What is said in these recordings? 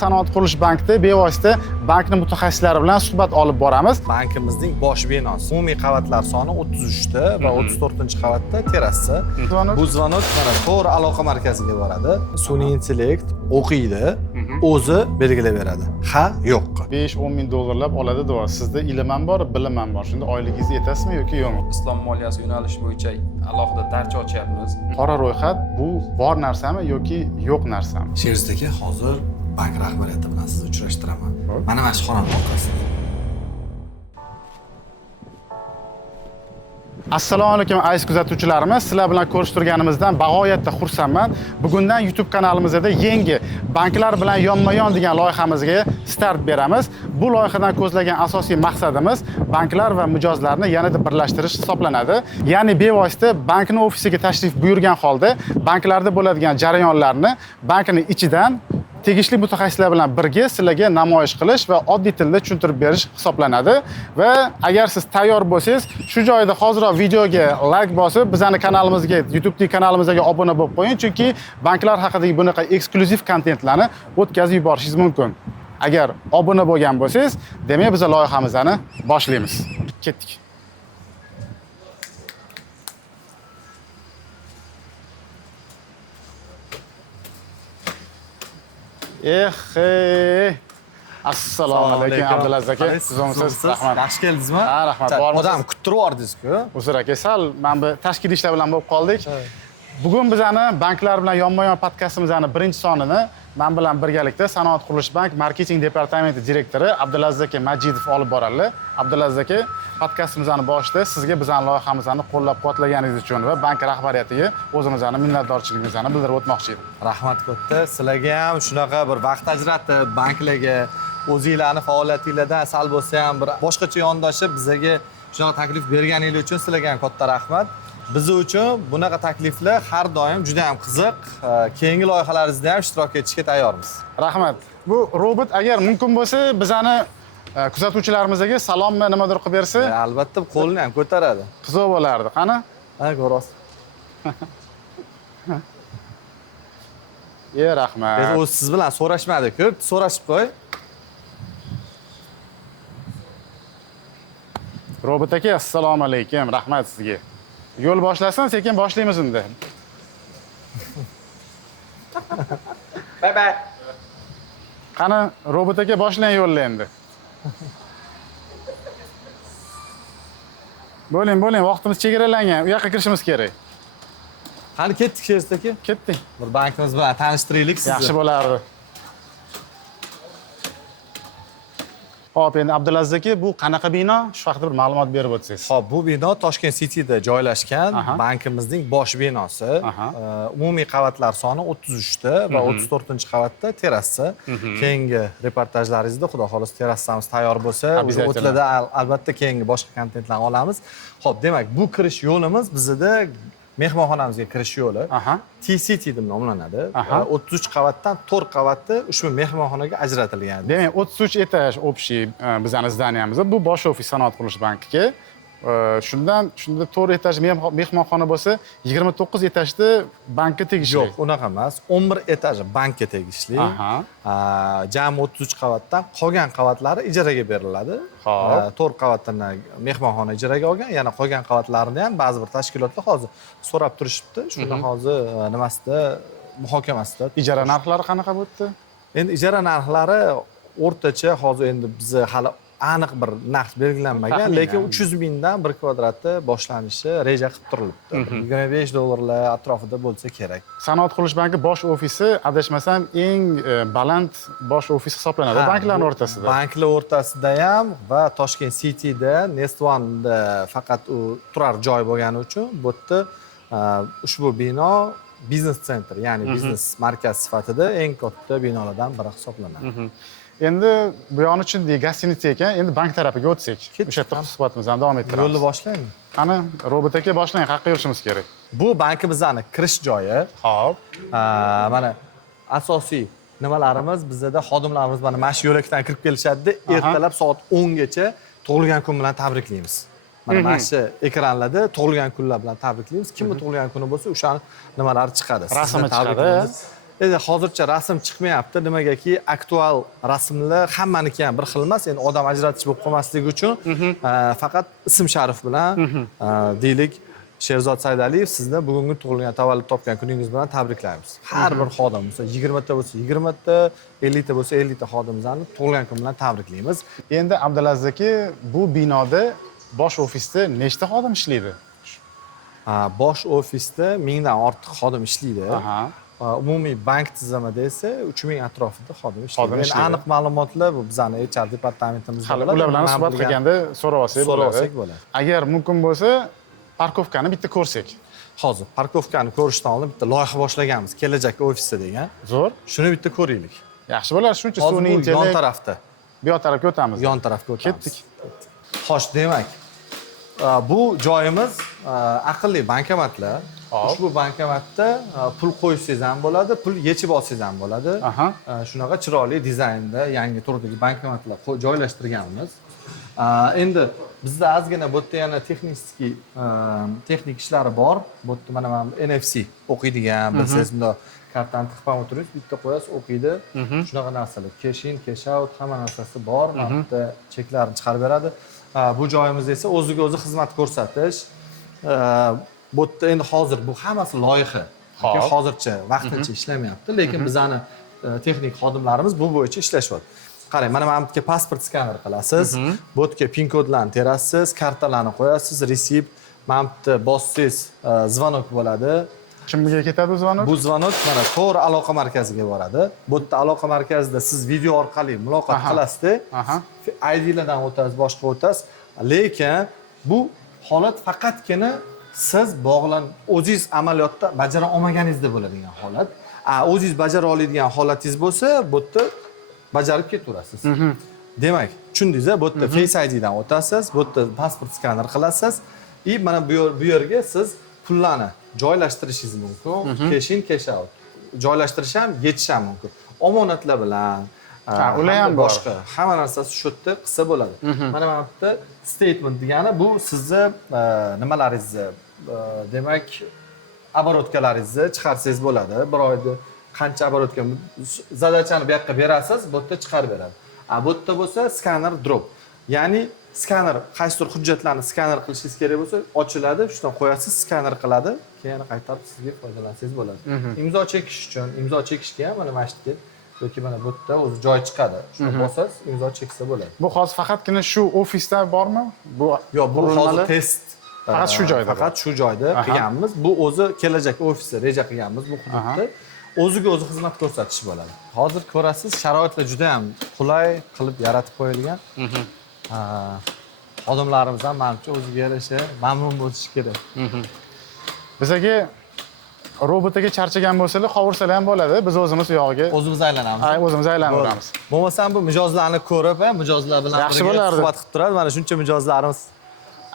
Sanoat qurilish bankida bevosita bankning mutaxassislari bilan suhbat olib boramiz. Bankimizning bosh binosi. Umumiy qavatlar soni 33 ta va 34-qavatda terrasa. Bu zvonot mana to'g'ri aloqa markaziga boradi. Sun'iy intellekt o'qiydi, o'zi belgilab beradi. Ha, yo'qqa. 5-10 ming dollarlab oladi deb. Sizda ilm ham bor, bilim ham bor. Shunda oyligingizni yetasizmi yoki yo'qmi? Islom moliyasi yo'nalishi bo'yicha alohida darcha ochyapmiz. Qora ro'yxat bu bor narsami yoki yo'q narsami? Sherzod aka, hozir bank rahbariyati bilan sizni uchrashtiraman. Mana shu xonani orqasida. Assalomu alaykum aziz kuzatuvchilarimiz. Sizlar bilan ko'rish turganimizdan bag'oyatda xursandman. Bugundan YouTube kanalimizda yangi banklar bilan yonma-yon degan loyihamizga start beramiz. Bu loyihadan ko'zlagan asosiy maqsadimiz banklar va mijozlarni yanada birlashtirish hisoblanadi. Ya'ni bevosita bankning ofisiga tashrif buyurgan holda banklarda bo'ladigan jarayonlarni bankning ichidan tegishli mutaxassislar bilan birga sizlarga namoyish qilish va oddiy tilda tushuntirib berish hisoblanadi. Va agar siz tayyor bo'lsangiz, shu joyda hoziroq videoga like bosib, bizning kanalimizga, YouTube kanalimizga obuna bo'lib qo'ying, chunki banklar haqidagi bunaqa eksklyuziv kontentlarni o'tkazib yuborishingiz mumkin. Agar obuna bo'lgan bo'lsangiz, demak biz loyihamizni boshlaymiz. Ketdik. Assalomu alaykum Abdulaziz aka. Siz o'msiz? Rahmat. Yaxshi keldingizmi? Ha, rahmat. Bormisiz? Odam kuttirib yubordingiz-ku. Uzr aka, sal men bu tashkiliy ishlar bilan bo'lib qoldik. Bugun bizani banklar bilan yonma-yon podkastimizning birinchi sonini men bilan birgalikda Sanoat qurilish bank marketing departamenti direktori Abdulaziz aka Majidov olib boradilar. Abdulaziz aka, podkastimizning boshida sizga bizning loyihamizni qo'llab-quvvatlaganingiz uchun va bank rahbariyatiga o'zimizning minnatdorchiligimizni bildirib o'tmoqchi edim. Rahmat katta. Sizlarga ham shunaqa bir vaqt ajratib, banklarga o'zingizlarning faoliyatingizdan sal bo'lsa ham bir boshqacha yondoshib bizga shunaqa taklif berganingiz uchun sizlarga ham katta rahmat. Biz uchun bunaqa takliflar har doim juda ham qiziq. Keyingi loyihalaringizda ham ishtirok etishga tayyormiz. Rahmat. Bu robot agar mumkin bo'lsa, bizani kuzatuvchilarimizga salommi nimadir qilib bersa, Albatta qo'lni ham ko'taradi. qiziq bo'lardi. Qani? Ha, ko'rasiz. Rahmat. O'zi siz bilan so'rashmadi-ku, so'rashib qo'y. Robot aka, assalomu alaykum. Rahmat sizga. Yo'l boshlasin, sekin boshlaymiz unda. Bay bay. Qani, robot aka boshlang yo'lni endi. Bo'ling, vaqtimiz chegaralangan. U yoqqa kirishimiz kerak. Qani ketdik Sherzod aka. Ketdik. Bir bankimiz bilan tanishtiraylik sizni. Yaxshi bo'lardi. Hop, endi Abdulaziz aka, bu qanaqa bino? Shu haqida bir ma'lumot berib o'tsangiz. Hop, bu bino Toshkent City'da joylashgan bankimizning bosh binosi. Umumiy qavatlar soni 33 ta va 34-qavatda terrasa. Keyingi reportajlaringizda xudo xolos terrasamiz tayyor bo'lsa, o'tlarda albatta keyingi boshqa kontentlarni olamiz. Hop, demak, bu kirish yo'limiz bizda mehmonxonamizga kirish yo'li T-City deb nomlanadi. 33 qavatdan 4 qavatda ushbu mehmonxonaga ajratilgan. Demak, 33 etaj общий bizning zdaniyamizda. Bu bosh ofis Sanoat qurilish bankiga. Shunda 4 etaj mehmonxona bo'lsa, 29 etajda bankka tegishli. Yo'q, unaqa emas. 11 etaj bankka tegishli. Jami 33 qavatdan qolgan qavatlari ijaraga beriladi. 4 qavatdan mehmonxona ijaraga olgan, yana qolgan qavatlarini ham ba'zi bir tashkilotlar hozir so'rab turishibdi. Shuni hozir nimasida muhokamasida. Ijara narxlari qanaqa bo'ldi? Endi ijara narxlari o'rtacha hozir endi biz hali aniq bir narx belgilanmagan, lekin 300 mingdan 1 kvadratda boshlanishi reja qilib turilibdi. 25 dollarlar atrofida bo'lsa kerak. Sanoat qurilish banki bosh ofisi adashmasam eng baland bosh ofis hisoblanadi banklarning o'rtasida. Banklar o'rtasida ham va Toshkent City'da Nest One'da faqat u turar joy bo'lgani uchun bu yerda ushbu bino biznes sentr, ya'ni biznes markaz sifatida eng katta binolardan biri hisoblanadi. Endi bu yoni uchun gostinitsa ekan, endi bank tarafiga o'tsak. O'sha yerda suhbatimizni davom ettiramiz. Yo'lni boshlaymi? Qani, robot aka boshlang, qayerga yurishimiz kerak? Bu bankimizning kirish joyi. Hop. Mana asosiy nimalarimiz bizda xodimlarimiz mana shu yo'lakdan kirib kelishadi. Ertalab soat 10 gacha tug'ilgan kun bilan tabriklaymiz. Mana shu ekranlarda tug'ilgan kunlar bilan tabriklaymiz. Kimning tug'ilgan kuni bo'lsa, o'sha nimalar chiqadi. Rasmi chiqadi. Endi hozircha rasm chiqmayapti. Nimagaki aktual rasmlar hammaniki ham bir xil emas. Endi odam ajratish bo'lib qolmasligi uchun faqat ism sharif bilan deylik Sherzod Saydaliyev sizni bugungi tug'ilgan tavallud topgan kuningiz bilan tabriklaymiz. Har bir xodim bo'lsa 20 ta bo'lsa 20 ta, 50 ta bo'lsa 50 ta xodimimizni tug'ilgan kun bilan tabriklaymiz. Endi Abdulaziz aka, bu binoda bosh ofisda nechta xodim ishlaydi? Bosh ofisda 1000 dan ortiq xodim ishlaydi. Umumiy bank tizimida esa 3000 atrofida xodim ishlaydi. Endi aniq ma'lumotlar bu bizning HR departamentimizda bo'ladi. Ular bilan suhbat qilganda so'rab olsak bo'ladi. Agar mumkin bo'lsa, parkovkani bitta ko'rsak. Hozir parkovkani ko'rishdan oldin bitta loyiha boshlaganmiz, kelajak ofisi degan. Zo'r. Shuni bitta ko'raylik. Yaxshi bo'ladi, shuncha sun'iy intellekt. Yon tarafda. Bu yoq tarafga o'tamiz. Yon tarafga o'tamiz. Ketdik. Xo'sh, demak, bu joyimiz aqlli bankomatlar. Ushbu bankomatda pul qo'ysangiz ham bo'ladi, pul yechib olsangiz ham bo'ladi. Shunaqa chiroyli dizaynda yangi turdagi bankomatlar joylashtirganmiz. Endi bizda ozgina bu yerda yana texnik ishlari bor. Bu yerda mana NFC o'qiydigan, bilsangiz bunda kartani tiqib ham o'tirasiz, bitta qo'yasiz, o'qiydi. Shunaqa narsalar, cash in, cash out hamma narsasi bor. Mana bitta cheklarni chiqarib beradi. Bu joyimiz esa o'ziga o'zi xizmat ko'rsatish. Bu yerda endi hozir bu hammasi loyiha. Hozircha vaqtincha ishlamayapti, lekin bizani texnik xodimlarimiz bu bo'yicha ishlashyapti. Qarang, mana bu yerga pasport skaner qilasiz, bu yerga pin kodlarni terasiz, kartalarni qo'yasiz, resept, mana bu yerda bossangiz zvonok bo'ladi. Kimga ketadi bu zvonok? Bu zvonok mana to'g'ri aloqa markaziga boradi. Bu yerda aloqa markazida siz video orqali muloqot qilasiz-da. IDlardan o'tasiz, boshqa o'tasiz. Lekin bu holat faqatgina siz o'zingiz amaliyotda bajara olmaganingizda bo'ladigan holat. O'zingiz bajara oladigan holatingiz bo'lsa, bu yerda bajarib ketaverasiz. Demak, tushundingiz-a? Bu yerda Face ID dan o'tasiz, bu yerda pasport skaner qilasiz. Mana bu yerga siz pullarni joylashtirishingiz mumkin. Cash in, cash out. Joylashtirish ham, yechish ham mumkin. Omonatlar bilan ular ham boshqa hamma narsasi shu yerda qilsa bo'ladi. Mana bu yerda statement degani bu sizni nimalaringizni, demak, обороткalaringizni chiqarsangiz bo'ladi. Bir oyda qancha оборотка zadachani bu yoqqa berasiz, bu yerda chiqarib beradi. Bu yerda bo'lsa skaner drop. Ya'ni skaner qaysidir hujjatlarni skaner qilishingiz kerak bo'lsa, ochiladi, shundan qo'yasiz, skaner qiladi, keyin qaytarib sizga foydalansangiz bo'ladi. Imzo chekish uchun, imzo chekishga ham mana masjidga yoki mana bu yerda o'zi joy chiqadi. Shuni bosasiz, imzo cheksa bo'ladi. Bu hozir faqatgina shu ofisda bormi? Bu yo'q, bu hozir test. Faqat shu joyda. Faqat shu joyda qilganmiz. Bu o'zi kelajak ofisi reja qilganmiz bu hududda. O'ziga o'zi xizmat ko'rsatish bo'ladi. Hozir ko'rasiz, sharoitlar juda ham qulay qilib yaratib qo'yilgan. Xodimlarimiz ham menimcha o'ziga yarasha mamnun bo'lishi kerak. Bizaga robotiga charchagan bo'lsalar, qovursalar ham bo'ladi. Biz o'zimiz u yog'iga o'zimiz aylanamiz. O'zimiz aylanamiz. Bo'lmasam bu mijozlarni ko'rib, mijozlar bilan birga suhbat qilib turadi. Mana shuncha mijozlarimiz.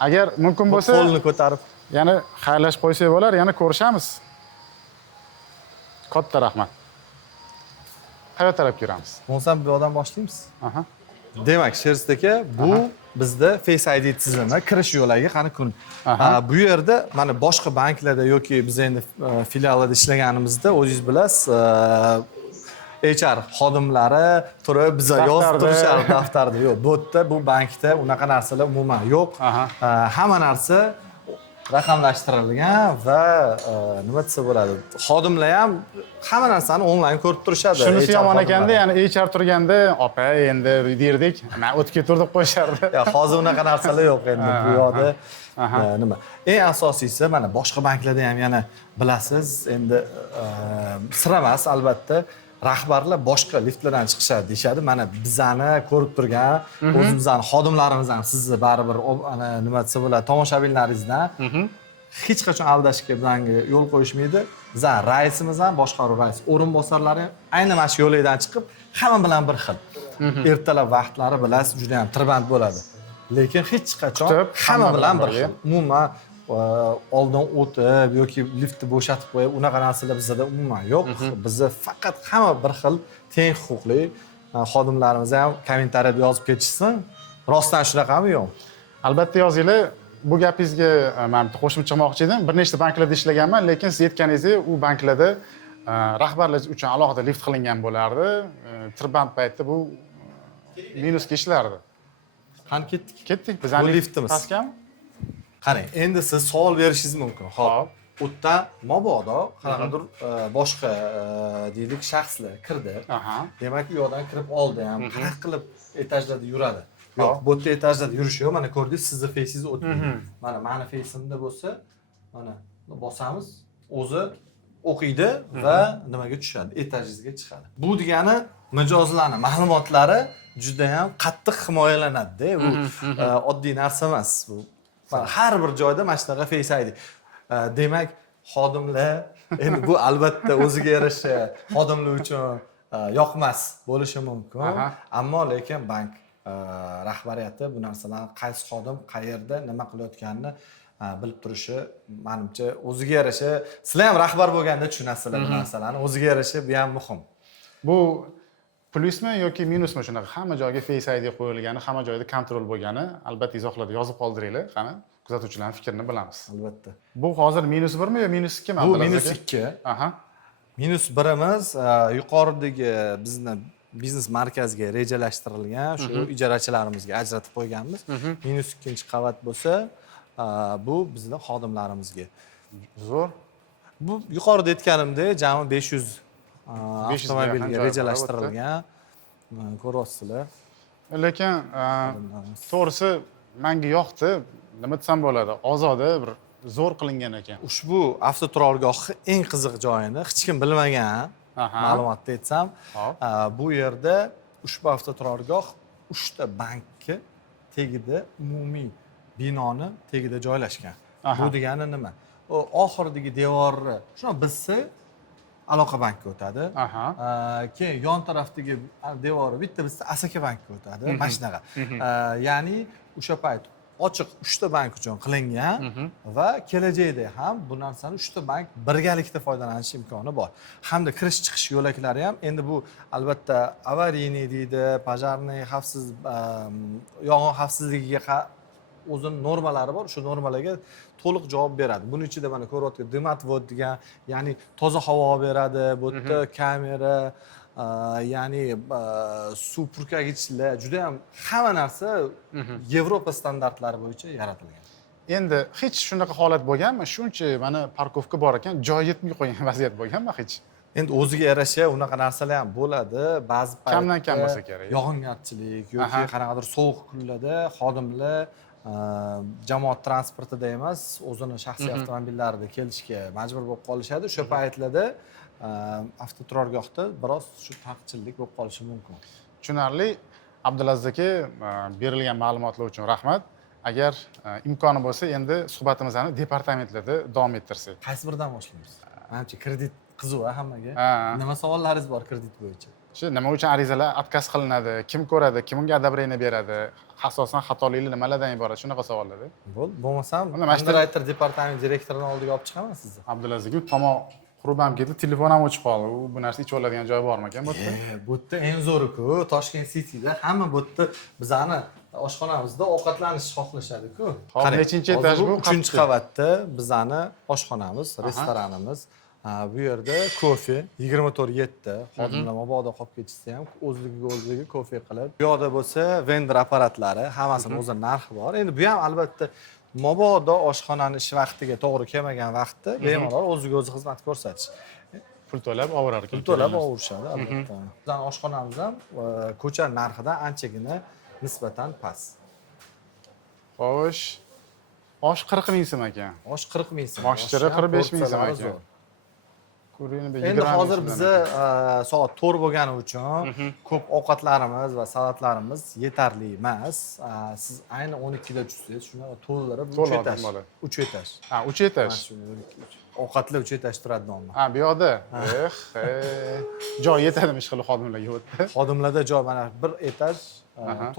Agar mumkin bo'lsa, qo'lni ko'tarib, yana xayrlashib qo'ysak bo'lar, yana ko'rishamiz. Katta rahmat. Qayerga tarafga yuramiz? Bo'lmasam bu odam boshlaymiz. Demak, Sherzod aka, bu bizda Face ID tizimi kirish yo'lagiga qani ko'ring. Bu yerda mana boshqa banklarda yoki biz endi filiallarda ishlaganimizda o'zingiz bilasiz, HR xodimlari turib biza yozib turishardi daftarda. Yo'q, bu yerda bu bankda unaqa narsalar umuman yo'q. Hamma narsa raqamlashtirilgan va nima desa bo'ladi, xodimlar ham hamma narsani onlayn ko'rib turishadi. Shunisi yomon ekanda, ya'ni HR turganda, "Opa, endi derdik, mana o'tib keturdik" qo'yishardi. Yo'q, hozir unaqa narsalar yo'q endi bu yoqda. Nima? Eng asosiysi mana boshqa banklarda ham yana bilasiz, endi sir emas albatta. Rahbarlar boshqa liftlardan chiqishadi deyshadi. Mana bizani ko'rib turgan, o'zimizning xodimlarimiz ham sizni baribir nima desa bo'ladi, tomoshabinlaringizdan hech qachon aldashga bizga yo'l qo'yishmaydi. Bizning raisimiz ham, boshqaruv raisi, o'rinbosarlari aynan mana shu yo'ldan chiqib, hamma bilan bir xil. Ertalab vaqtlari bilasiz, juda ham tirband bo'ladi. Lekin hech qachon hamma bilan bir xil. Umuman oldin o'tib yoki liftni bo'shatib qo'yib, unaqa narsalar bizda umuman yo'q. Bizda faqat hamma bir xil teng huquqli. Xodimlarimiz ham kommentariyada yozib ketishsin. Rostdan shunaqami yo'q? Albatta yozinglar. Bu gapingizga men qo'shimcha qilmoqchi edim. Bir nechta banklarda ishlaganman, lekin siz aytganingizdek, u banklarda rahbarlar uchun alohida lift qilingan bo'lardi. Tirband paytda bu minusga ishlardi. Qani ketdik. Ketdik biz. Bu liftimiz. Pastgami? Qarang, endi siz savol berishingiz mumkin. Hop. U yerda mabodo qanaqadir boshqa deylik shaxslar kirdi. Aha. Demak, u yoqdan kirib oldi ham. Qanaqa qilib etajlarda yuradi? Yo'q, bu yerda etajlarda yurish yo'q. Mana ko'rdingiz, sizni feysingiz o'tmaydi. Mana meni feysimda bo'lsa, mana bosamiz, o'zi o'qiydi va nimaga tushadi? Etajingizga chiqadi. Bu degani mijozlarning ma'lumotlari juda ham qattiq himoyalanadi-da. Bu oddiy narsa emas. Bu har bir joyda mana shunaqa feysaydi. Demak, xodimlar endi bu albatta o'ziga yarasha xodimlar uchun yoqmas bo'lishi mumkin. Ammo lekin bank rahbariyati bu narsalarni qaysi xodim qayerda nima qilayotganini bilib turishi, menimcha o'ziga yarasha, sizlar ham rahbar bo'lganda tushunasizlar bu narsalarni. O'ziga yarasha bu ham muhim. Bu plusmi yoki minusmi shunaqa? Hamma joyga Face ID qo'yilgani, hamma joyda kontrol bo'lgani, albatta izohlarda yozib qoldiringlar. Qani, kuzatuvchilarning fikrini bilamiz. Albatta. Bu hozir -1mi yo -2mi? Bu -2. Aha. -1imiz yuqoridagi bizni biznes markaziga rejalashtirilgan, shu ijarachilarimizga ajratib qo'yganmiz. -2 qavat bo'lsa, bu bizning xodimlarimizga. Zo'r. Bu yuqorida aytganimdek, jami 500 avtomobilga rejalashtirilgan. Ko'ryapsizlar. Lekin to'g'risi menga yoqdi. Nima desam bo'ladi? Ozoda bir zo'r qilingan ekan. Ushbu avtoturargohning eng qiziq joyini hech kim bilmagan ma'lumotni aytsam, bu yerda ushbu avtoturargoh 3 ta bankka tegida umumiy binoni tegida joylashgan. Bu degani nima? O oxiridagi devorni shuni bilsa Aloqa bankka o'tadi. Keyin yon tarafdagi devori bitta bizda Asaka bankka o'tadi. Mana shunaqa. Ya'ni o'sha payt ochiq 3 ta bank uchun qilingan va kelajakda ham bu narsani 3 ta bank birgalikda foydalanish imkoni bor. Hamda kirish chiqish yo'laklari ham endi bu albatta avariyniy deydi, pojarniy xavfsiz yong'in xavfsizligiga o'zini normalari bor. Shu normalarga to'liq javob beradi. Buning ichida mana ko'ryapsiz, dimotvod degan, ya'ni toza havo beradi, bu yerda kamera, ya'ni suv purkagichlar, juda ham hamma narsa Yevropa standartlari bo'yicha yaratilgan. Endi hech shunaqa holat bo'lganmi? Shuncha mana parkovka bor ekan, joy yetmay qo'ygan vaziyat bo'lganmi hech? Endi o'ziga yarasha unaqa narsalar ham bo'ladi. Ba'zi paytda kamdan kam bo'lsa kerak. Yog'ingarchilik yoki qanaqadir sovuq kunlarda xodimlar jamoat transportida emas, o'zini shaxsiy avtomobillarida kelishga majbur bo'lib qolishadi. O'sha paytlarda avtoturargohda biroz shu taqchillik bo'lib qolishi mumkin. Tushunarli. Abdulaziz aka, berilgan ma'lumotlar uchun rahmat. Agar imkoni bo'lsa, endi suhbatimizni departamentlarda davom ettirsak. Qaysi biridan boshlaymiz? Menimcha kredit qiziq hammaga. Nima savollaringiz bor kredit bo'yicha? Shu nima uchun arizalar отказ qilinadi, kim ko'radi, kimga одобрение beradi, asosan xatoliklar nimalardan iborat, shunaqa savollarda. Bo'lmasam, underwriter departament direktorining oldiga olib chiqaman sizni. Abdulaziz aka, tomoq qurib ham ketdi, telefon ham o'chib qoldi. Bu narsa ichib oladigan joy bormi ekan bu yerda? Bu yerda eng zo'ri-ku, Toshkent Cityda hamma bu yerda bizani oshxonamizda ovqatlanish xohlashadi-ku. Hozir nechinchi etaj bu? 3-qavatda bizani oshxonamiz, restoranimiz. Bu yerda kofe 24/7 xodimlar mabodo qolib ketishsa ham o'zligi kofe qilib. Bu yoqda bo'lsa vendor apparatlari, hammasini o'zi narxi bor. Endi bu ham albatta mabodo oshxonani ish vaqtiga to'g'ri kelmagan vaqtda bemalol o'ziga o'zi xizmat ko'rsatish. Pul to'lab ovorar ekan. Pul to'lab ovurishadi albatta. Bizning oshxonamiz ham ko'cha narxidan anchagina nisbatan past. Xo'sh. Osh 40 ming so'm ekan. Osh 40 ming so'm. Moshchara 45 ming so'm ekan. Endi hozir bizni soat 4 bo'lgani uchun ko'p ovqatlarimiz va salatlarimiz yetarli emas. Siz ayni 12 da tushsangiz, shuni to'ldirib 3 etaj. 3 etaj. 3 etaj. Ovqatlar 3 etaj turadi nomli. Bu yoqda. Joy yetadimi ishqilib xodimlarga o'tdi? Xodimlarda joy mana 1 etaj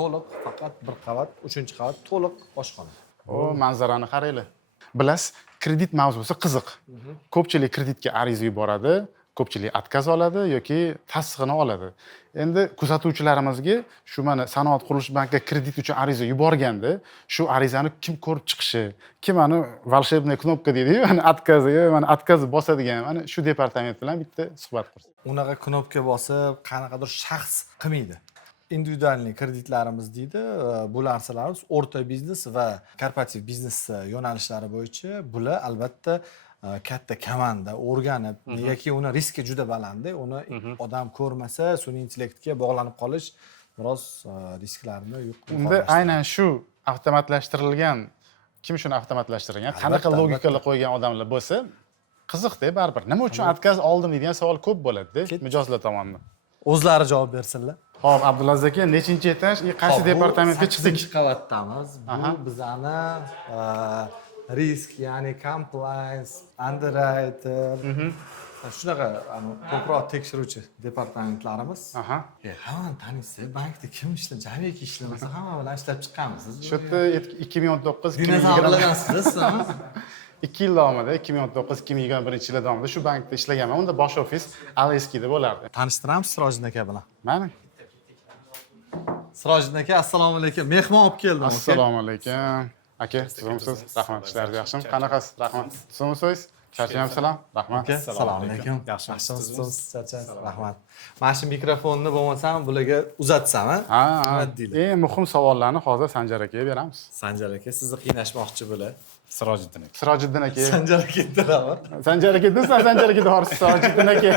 to'liq, faqat 1 qavat, 3-qavat to'liq oshxona. O, manzarani qaranglar. Bilasiz, kredit mavzusi qiziq. Ko'pchilik kreditga ariza yuboradi. ko'pchilik отказ oladi yoki tasdig'ini oladi. Endi kuzatuvchilarimizga shu mana Sanoat qurilish bankiga kredit uchun ariza yuborganda, shu arizani kim ko'rib chiqishi, kim ani волшебная knopka deydi-yu, mana отказ bosadigan, mana shu departament bilan bitta suhbat qursak. Unaqa knopka bosib, qanaqadir shaxs qilmaydi. Individualniy kreditlarimiz deydi. Bu narsalarimiz o'rta biznes va korporativ biznes yo'nalishlari bo'yicha bular albatta katta komanda o'rganib, negaki uni riski juda baland, uni odam ko'rmasa, sun'iy intellektga bog'lanib qolish biroz risklarni Unda aynan shu avtomatlashtirilgan, kim shuni avtomatlashtirgan, qanaqa logikalar qo'ygan odamlar bo'lsa, qiziqda baribir. Nima uchun отказ oldim degan savol ko'p bo'ladi-da mijozlar tomonidan. o'zlari javob bersinlar. Xo'p, Abdulaziz aka, nechinchi etaj, qaysi departamentga chiqdik? 8-qavatdamiz. Bu bizani risk, ya'ni compliance, underwriter, shunaqa ko'proq tekshiruvchi departamentlarimiz. Hammani taniysiz, bankda kim ishlaydi, jamiki ishlamasa hamma bilan ishlab chiqqanmiz. Shu yerda 2019 dinozavrlardansiz. 2 yil davomida 2019-2021 yil davomida shu bankda ishlaganman. Unda bosh ofis Aleskida bo'lardi. Tanishtiramiz Sirojiddin aka bilan. Mana. Sirojiddin aka, assalomu alaykum. Mehmon olib keldim. Assalomu alaykum. Aka, sizmisiz? Rahmat, ishlaringiz yaxshimi? Qanaqasiz? Rahmat. Sizmisiz? Charchaymsizlar? Rahmat. Assalomu alaykum. Yaxshimisiz? Charchaysiz? Rahmat. Mana shu mikrofonni bo'lmasam bularga uzatsam, ha? Eng muhim savollarni hozir Sanjar akaga beramiz. Sanjar aka, sizni qiynashmoqchi bular. Sirojiddin aka. Sirojiddin aka. Sanjar aka aytdilarmi? Sanjar aka desa, Sanjar aka dorsiz, Sirojiddin aka.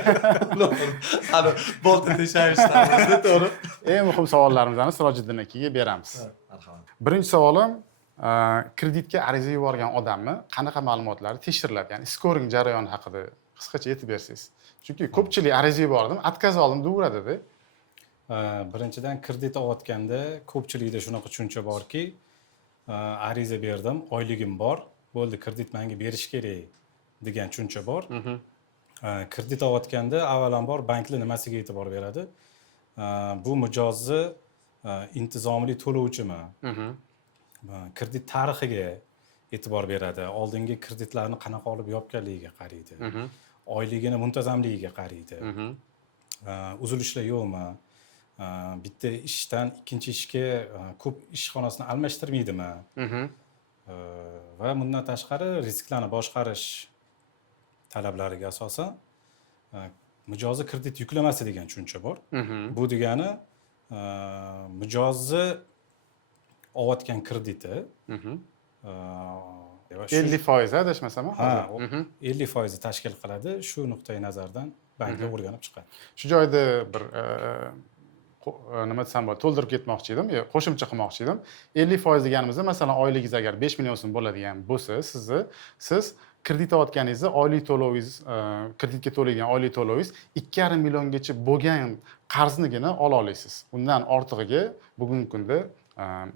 Hali bolta teshayishdan to'g'ri. Eng muhim savollarimizni Sirojiddin akaga beramiz. Marhamat. Birinchi savolim, kreditga ariza yuborgan odamni qanaqa ma'lumotlari tekshiriladi? Ya'ni scoring jarayoni haqida qisqacha aytib bersangiz. Chunki ko'pchilik ariza yubordim, отказ oldim deyaveradi-da. Birinchidan kredit olayotganda ko'pchilikda shunaqa tushuncha borki, ariza berdim, oyligim bor, bo'ldi, kredit menga berish kerak degan tushuncha bor. Kredit olayotganda avvalambor banklar nimasiga e'tibor beradi? Bu mijozni intizomli to'lovchimi? Kredit tarixiga e'tibor beradi. Oldingi kreditlarni qanaqa olib yopganligiga qaraydi. Oyligini muntazamligiga qaraydi. Uzilishlar yo'qmi? Bitta ishdan ikkinchi ishga ko'p ishxonasini almashtirmaydimi? Va bundan tashqari risklarni boshqarish talablariga asosan mijozni kredit yuklamasi degan tushuncha bor. Bu degani mijozni olayotgan krediti 50% adashmasam, hozir 50% tashkil qiladi. Shu nuqtai nazardan banklar o'rganib chiqadi. Shu joyda bir nima desam bo'ladi, to'ldirib ketmoqchi edim, qo'shimcha qilmoqchi edim. 50% deganimizda, masalan, oyligingiz agar 5 million so'm bo'ladigan bo'lsa, siz kredit olayotganingizda oylik to'lovingiz, kreditga to'laydigan oylik to'lovingiz 2,5 milliongacha bo'lgan qarznigina ola olasiz. Undan ortig'iga bugungi kunda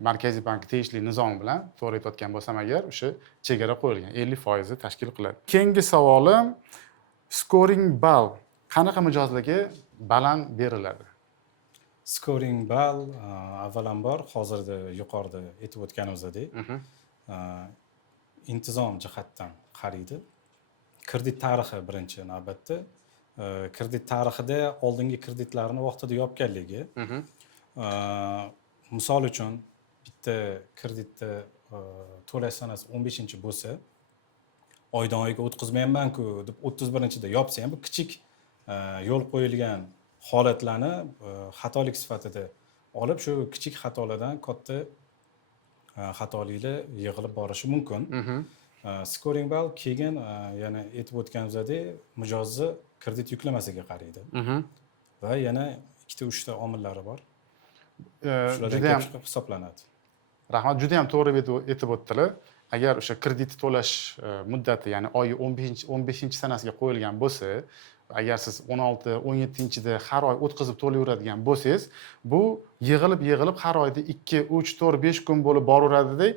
Markaziy bank tegishli nizom bilan to'g'ri aytayotgan bo'lsam agar, o'sha chegara qo'yilgan 50% tashkil qiladi. Keyingi savolim, scoring ball qanaqa mijozlarga baland beriladi? Scoring ball avvalambor hozirda yuqorida aytib o'tganimizdek, intizom jihatdan qaraydi. Kredit tarixi birinchi navbatda. Kredit tarixida oldingi kreditlarni vaqtida yopganligi. Misol uchun bitta kreditni to'lash sanasi 15 bo'lsa, oydan oyga o'tkazmayman-ku deb 31-da yopsa ham bu kichik yo'l qo'yilgan holatlarni xatolik sifatida olib, shu kichik xatolardan katta xatoliklar yig'ilib borishi mumkin. Scoring ball keyin yana aytib o'tganimizdek, mijozni kredit yuklamasiga qaraydi. Va yana 2-3 ta omillari bor. Juda ham hisoblanadi. Rahmat, juda ham to'g'ri aytib o'tdilar. Agar o'sha kredit to'lash muddati, ya'ni oyi 15-sanasiga qo'yilgan bo'lsa, agar siz 16-17-da har oy o'tkazib to'layveradigan bo'lsangiz, bu yig'ilib har oyda 2, 3, 4, 5 kun bo'lib boraveradi-da,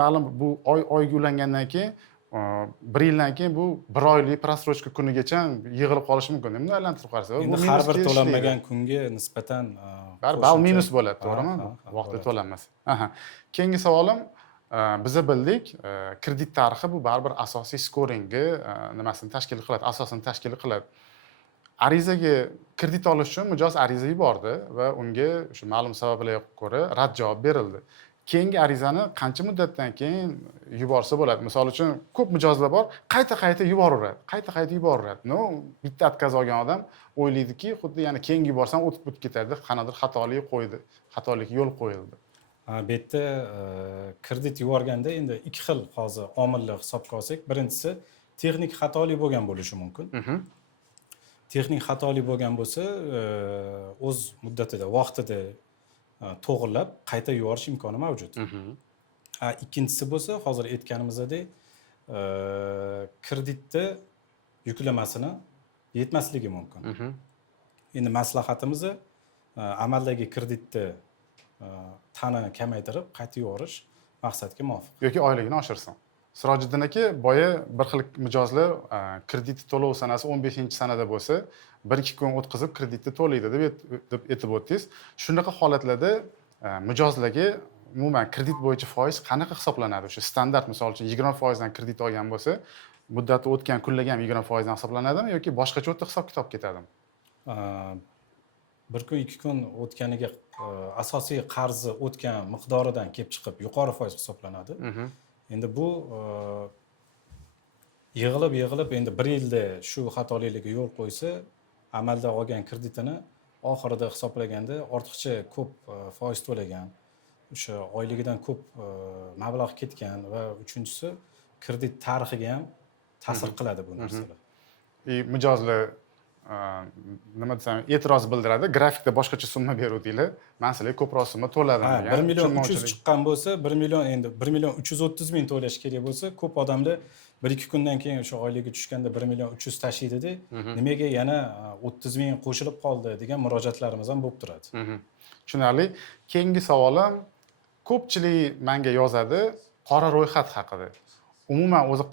ma'lum bu oyga ulangandan keyin 1 yildan keyin bu 1 oylik prasrochka kunigacha yig'ilib qolishi mumkin. Buni aylantirib qarasak, bu har bir to'lanmagan kunga nisbatan bal minus bo'ladi, to'g'rimi? Vaqtida to'lanmasa. Keyingi savolim, biz bildik, kredit tarixi bu baribir asosiy scoringni nimasini tashkil qiladi, asosini tashkil qiladi. arizaga kredit olish uchun mijoz ariza yubordi va unga o'sha ma'lum sabablarga ko'ra rad javob berildi. Keyingi arizani qancha muddatdan keyin yuborsa bo'ladi? Misol uchun ko'p mijozlar bor, qayta yuboraveradi. No, bitta отказ olgan odam o'ylaydiki, xuddi yana keyingi yuborsam o'tib ketadi, qanaqadir xatolik yo'l qo'yildi. Bu yerda kredit yuborganda endi ikki xil hozir omilni hisobga olsak, birinchisi texnik xatolik bo'lgan bo'lishi mumkin. Texnik xatolik bo'lgan bo'lsa, o'z muddatida, vaqtida to'g'irlab qayta yuborish imkoni mavjud. Ikkinchisi bo'lsa, hozir aytganimizdek, kreditni yuklamasini yetmasligi mumkin. Endi maslahatimiz amaldagi kreditni ta'nini kamaytirib, qayta yuborish maqsadga muvofiq. Yoki oyligini oshirsin. Sirojiddin aka boya bir xil mijozlar kredit to'lov sanasi 15-sanada bo'lsa, 1-2 kun o'tkazib kreditni to'laydi deb aytib o'tdingiz. Shunaqa holatlarda mijozlarga umuman kredit bo'yicha foiz qanaqa hisoblanadi? O'sha standart, misol uchun 20% dan kredit olgan bo'lsa, muddati o'tgan kunlarga ham 20% dan hisoblanadimi yoki boshqacha o'tda hisob-kitob ketadimi? Bir kun, 2 kun o'tganiga asosiy qarzi o'tgan miqdoridan kelib chiqib yuqori foiz hisoblanadi. Endi bu yig'ilib endi 1 yilda shu xatoliklarga yo'l qo'ysa, amalda olgan kreditini oxirida hisoblaganda ortiqcha ko'p foiz to'lagan, o'sha oyligidan ko'p mablag' ketgan va uchinchisi kredit tarixiga ham ta'sir qiladi bu narsalar. Mijozlar nima desam, e'tiroz bildiradi. Grafikda boshqacha summa beruvdinglar. Men sizlarga ko'proq summa to'ladim degan. 1 million 300 chiqqan bo'lsa, 1 million endi 1 million 330 ming to'lash kerak bo'lsa, ko'p odamlar 1-2 kundan keyin o'sha oyligi tushganda 1 million 300 tashiydida, nimaga yana 30 ming qo'shilib qoldi degan murojaatlarimiz ham bo'lib turadi. Tushunarli. Keyingi savolim, ko'pchilik menga yozadi qora ro'yxat haqida. Umuman o'zi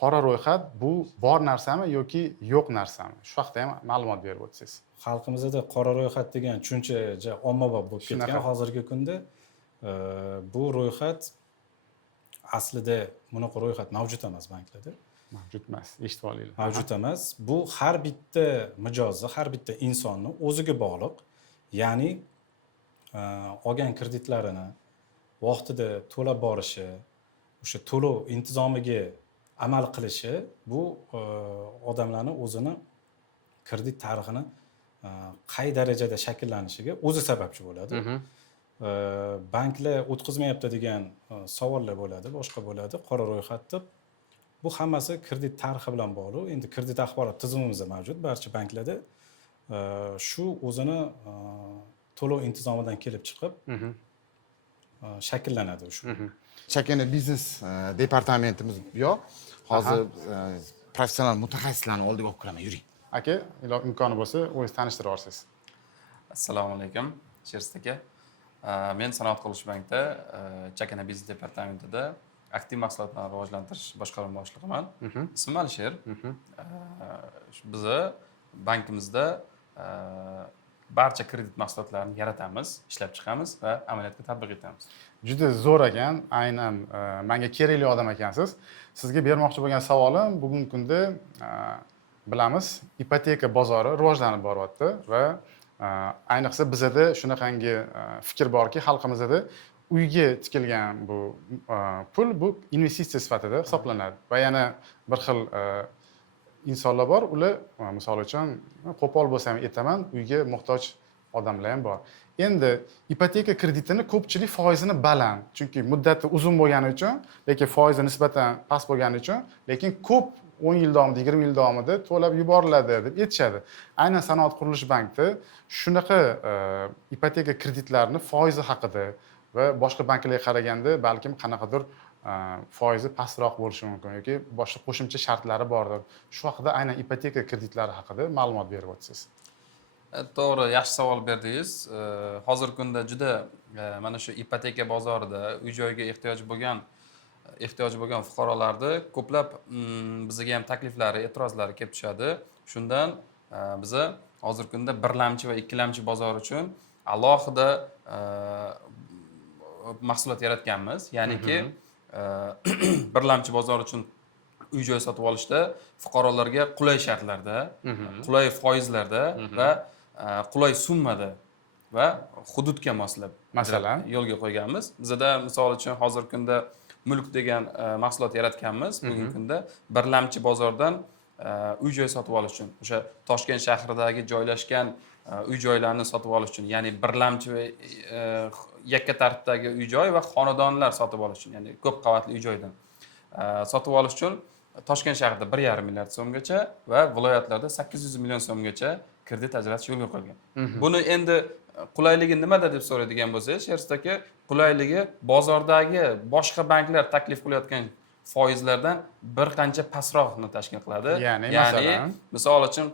qora ro'yxat bu bor narsami yoki yo'q narsami? Shu haqida ham ma'lumot berib o'tsangiz. Xalqimizda qora ro'yxat degan tushuncha ommabop bo'lib ketgan hozirgi kunda. Bu ro'yxat aslida bunaqa ro'yxat mavjud emas banklarda. Mavjud emas, eshitib olinglar. Mavjud emas. Bu har bitta mijozni, har bitta insonni o'ziga bog'liq. Ya'ni olgan kreditlarini vaqtida to'lab borishi, o'sha to'lov intizomiga amal qilishi bu odamlarning o'zini kredit tarixini qay darajada shakllanishiga o'zi sababchi bo'ladi. Banklar o'tkazmayapti degan savollar bo'ladi, boshqa bo'ladi, qora ro'yxat deb. Bu hammasi kredit tarixi bilan bog'liq. Endi kredit axborot tizimimizda mavjud barcha banklarda. Shu o'zini to'lov intizomidan kelib chiqib shakllanadi shu. Chakana biznes departamentimiz bu yoq. Hozir professional mutaxassislarni oldiga olib kiraman, yuring. Aka, imkoni bo'lsa, o'zingizni tanishtirib olsangiz. Assalomu alaykum, Sherst aka. Men Sanoat qurilish bankda Chakana biznes departamentida aktiv mahsulotlarni rivojlantirish boshqarma boshlig'iman. Ismim Alisher. Bizni bankimizda barcha kredit mahsulotlarini yaratamiz, ishlab chiqamiz va amaliyotga tatbiq etamiz. Juda zo'r ekan, aynan menga kerakli odam ekansiz. Sizga bermoqchi bo'lgan savolim, bugungi kunda bilamiz, ipoteka bozori rivojlanib boryapti va ayniqsa bizda shunaqangi fikr borki, xalqimizda uyga tikilgan bu pul bu investitsiya sifatida hisoblanadi va yana bir xil insonlar bor, ular misol uchun qo'pol bo'lsa ham aytaman, uyga muhtoj odamlar ham bor. Endi ipoteka kreditini ko'pchilik foizini baland, chunki muddati uzun bo'lgani uchun, lekin foizi nisbatan past bo'lgani uchun, lekin ko'p 10 yil davomida, 20 yil davomida to'lab yuboriladi deb aytishadi. Aynan Sanoat qurilish bankda shunaqa ipoteka kreditlarini foizi haqida va boshqa banklarga qaraganda balkim qanaqadir foizi pastroq bo'lishi mumkin yoki boshqa qo'shimcha shartlari bordir. Shu haqida aynan ipoteka kreditlari haqida ma'lumot berib o'tsangiz. To'g'ri, yaxshi savol berdingiz. Hozirgi kunda juda mana shu ipoteka bozorida uy-joyga ehtiyoji bo'lgan fuqarolarni ko'plab bizga ham takliflari, e'tirozlari kelib tushadi. Shundan biz hozirgi kunda birlamchi va ikkilamchi bozor uchun alohida mahsulot yaratganmiz. Ya'niki birlamchi bozor uchun uy-joy sotib olishda fuqarolarga qulay shartlarda, qulay foizlarda va qulay summada va hududga moslab Masalan? yo'lga qo'yganmiz. Bizda misol uchun hozirgi kunda mulk degan mahsulot yaratganmiz. Bugungi kunda birlamchi bozordan uy-joy sotib olish uchun, o'sha Toshkent shahridagi joylashgan uy-joylarni sotib olish uchun, ya'ni birlamchi yakka tartibdagi uy-joy va xonadonlar sotib olish uchun, ya'ni ko'p qavatli uy-joydan sotib olish uchun Toshkent shahrida 1,5 milliard so'mgacha va viloyatlarda 800 million so'mgacha kredit ajratish yo'lga qo'yilgan. Buni endi qulayligi nimada deb so'raydigan bo'lsangiz, Sherzod aka, qulayligi bozordagi boshqa banklar taklif qilayotgan foizlardan bir qancha pastroqni tashkil qiladi. Ya'ni masalan, misol uchun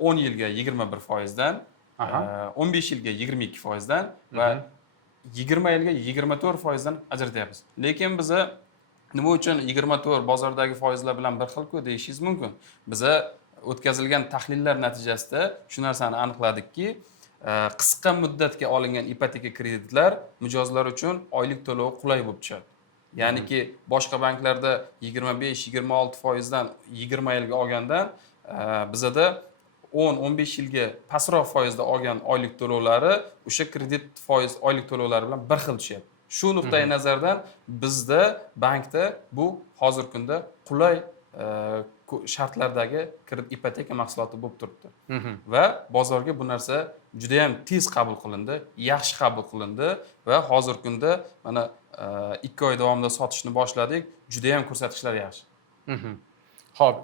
10 yilga 21 foizdan, 15 yilga 22 foizdan va 20 yilga 24 foizdan ajratyapmiz. Lekin biza nima uchun 24 bozordagi foizlar bilan bir xil-ku deyishingiz mumkin. Biza o'tkazilgan tahlillar natijasida shu narsani aniqladikki, qisqa muddatga olingan ipoteka kreditlar mijozlar uchun oylik to'lovi qulay bo'lib tushadi. Ya'niki boshqa banklarda 25-26 foizdan 20 yilga olgandan bizada 10-15 yilga pastroq foizda olgan oylik to'lovlari o'sha kredit foiz oylik to'lovlari bilan bir xil tushadi. Shu nuqtai nazardan bizda bankda bu hozirgi kunda qulay shartlardagi ipoteka mahsuloti bo'lib turibdi. Va bozorga bu narsa juda ham tez qabul qilindi, yaxshi qabul qilindi va hozirgi kunda mana 2 oy davomida sotishni boshladik. Juda ham ko'rsatkichlar yaxshi. Xo'p,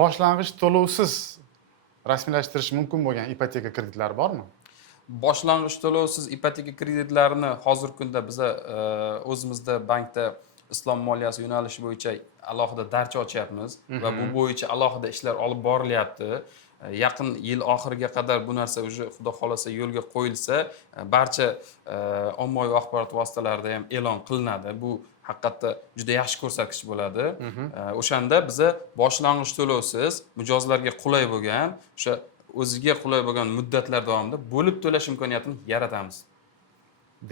boshlang'ich to'lovsiz rasmiylashtirish mumkin bo'lgan ipoteka kreditlari bormi? Boshlang'ich to'lovsiz ipoteka kreditlarini hozirgi kunda biza o'zimizda bankda islom moliyasi yo'nalishi bo'yicha alohida darcha ochyapmiz va bu bo'yicha alohida ishlar olib borilyapti. Yaqin yil oxiriga qadar bu narsa уже xudo xolasa yo'lga qo'yilsa, barcha ommaviy axborot vositalarida ham e'lon qilinadi. Bu haqiqatda juda yaxshi ko'rsatkich bo'ladi. O'shanda biza boshlang'ich to'lovsiz mijozlarga qulay bo'lgan, o'sha o'ziga qulay bo'lgan muddatlar davomida bo'lib to'lash imkoniyatini yaratamiz.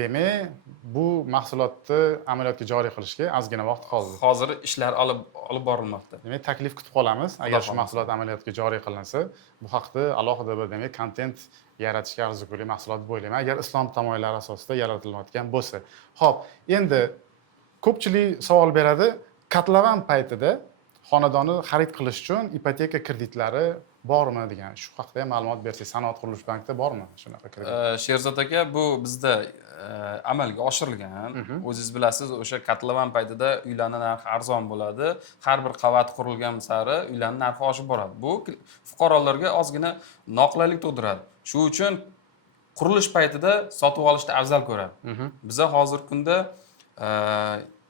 Demak, bu mahsulotni amaliyotga joriy qilishga ozgina vaqt qoldi. Hozir ishlar olib borilmoqda. Demak, taklif kutib qolamiz. Agar shu mahsulot amaliyotga joriy qilinsa, bu haqda alohida bir demak kontent yaratishga arzigulik mahsulot deb o'ylayman. Agar islom tamoyillari asosida yaratilayotgan bo'lsa. Xo'p, endi ko'pchilik savol beradi, kotlovan paytida xonadonni xarid qilish uchun ipoteka kreditlari bormi degan. Shu haqida ham ma'lumot bersangiz, Sanoat qurilish bankida bormi shunaqa kredit? Sherzod aka, bu bizda amalga oshirilgan. O'zingiz bilasiz, o'sha kotlovan paytida uylarning narxi arzon bo'ladi. Har bir qavat qurilgan sari uylarning narxi oshib boradi. Bu fuqarolarga ozgina noqulaylik tug'diradi. Shu uchun qurilish paytida sotib olishni afzal ko'radi. Biza hozirgi kunda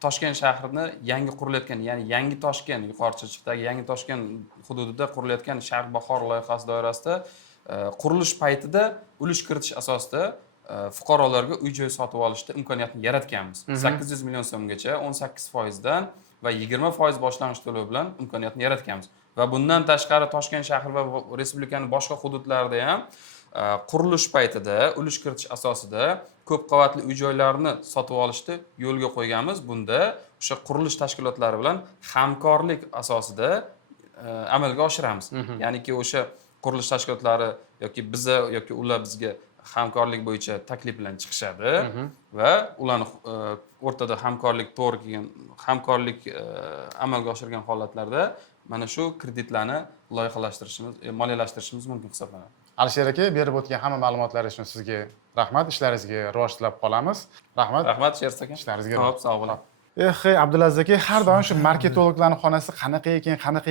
Toshkent shahrini yangi qurilayotgan, ya'ni Yangi Toshkent, Yuqori Chirchiqdagi Yangi Toshkent hududida qurilayotgan Sharq bahor loyihasi doirasida qurilish paytida ulush kiritish asosida fuqarolarga uy-joy sotib olishda imkoniyatni yaratganmiz. 800 million so'mgacha 18% dan va 20% boshlang'ich to'lov bilan imkoniyatni yaratganmiz. Va bundan tashqari Toshkent shahri va respublikaning boshqa hududlarida ham qurilish paytida ulush kiritish asosida ko'p qavatli uy-joylarni sotib olishni yo'lga qo'yganmiz. Bunda o'sha qurilish tashkilotlari bilan hamkorlik asosida amalga oshiramiz. Ya'niki o'sha qurilish tashkilotlari yoki biza yoki ular bizga hamkorlik bo'yicha taklif bilan chiqishadi va ularni o'rtada hamkorlik to'g'ri kelgan hamkorlik amalga oshirgan holatlarda mana shu kreditlarni loyihalashtirishimiz, moliyalashtirishimiz mumkin hisoblanadi. Alisher aka, berib o'tgan hamma ma'lumotlar uchun sizga rahmat, ishlaringizga rivoj tilab qolamiz. Rahmat. Rahmat Sherzod aka. Ishlaringizga Xo'p, sog' bo'ling. Abdulaziz aka, har doim shu marketologlarning xonasi qanaqa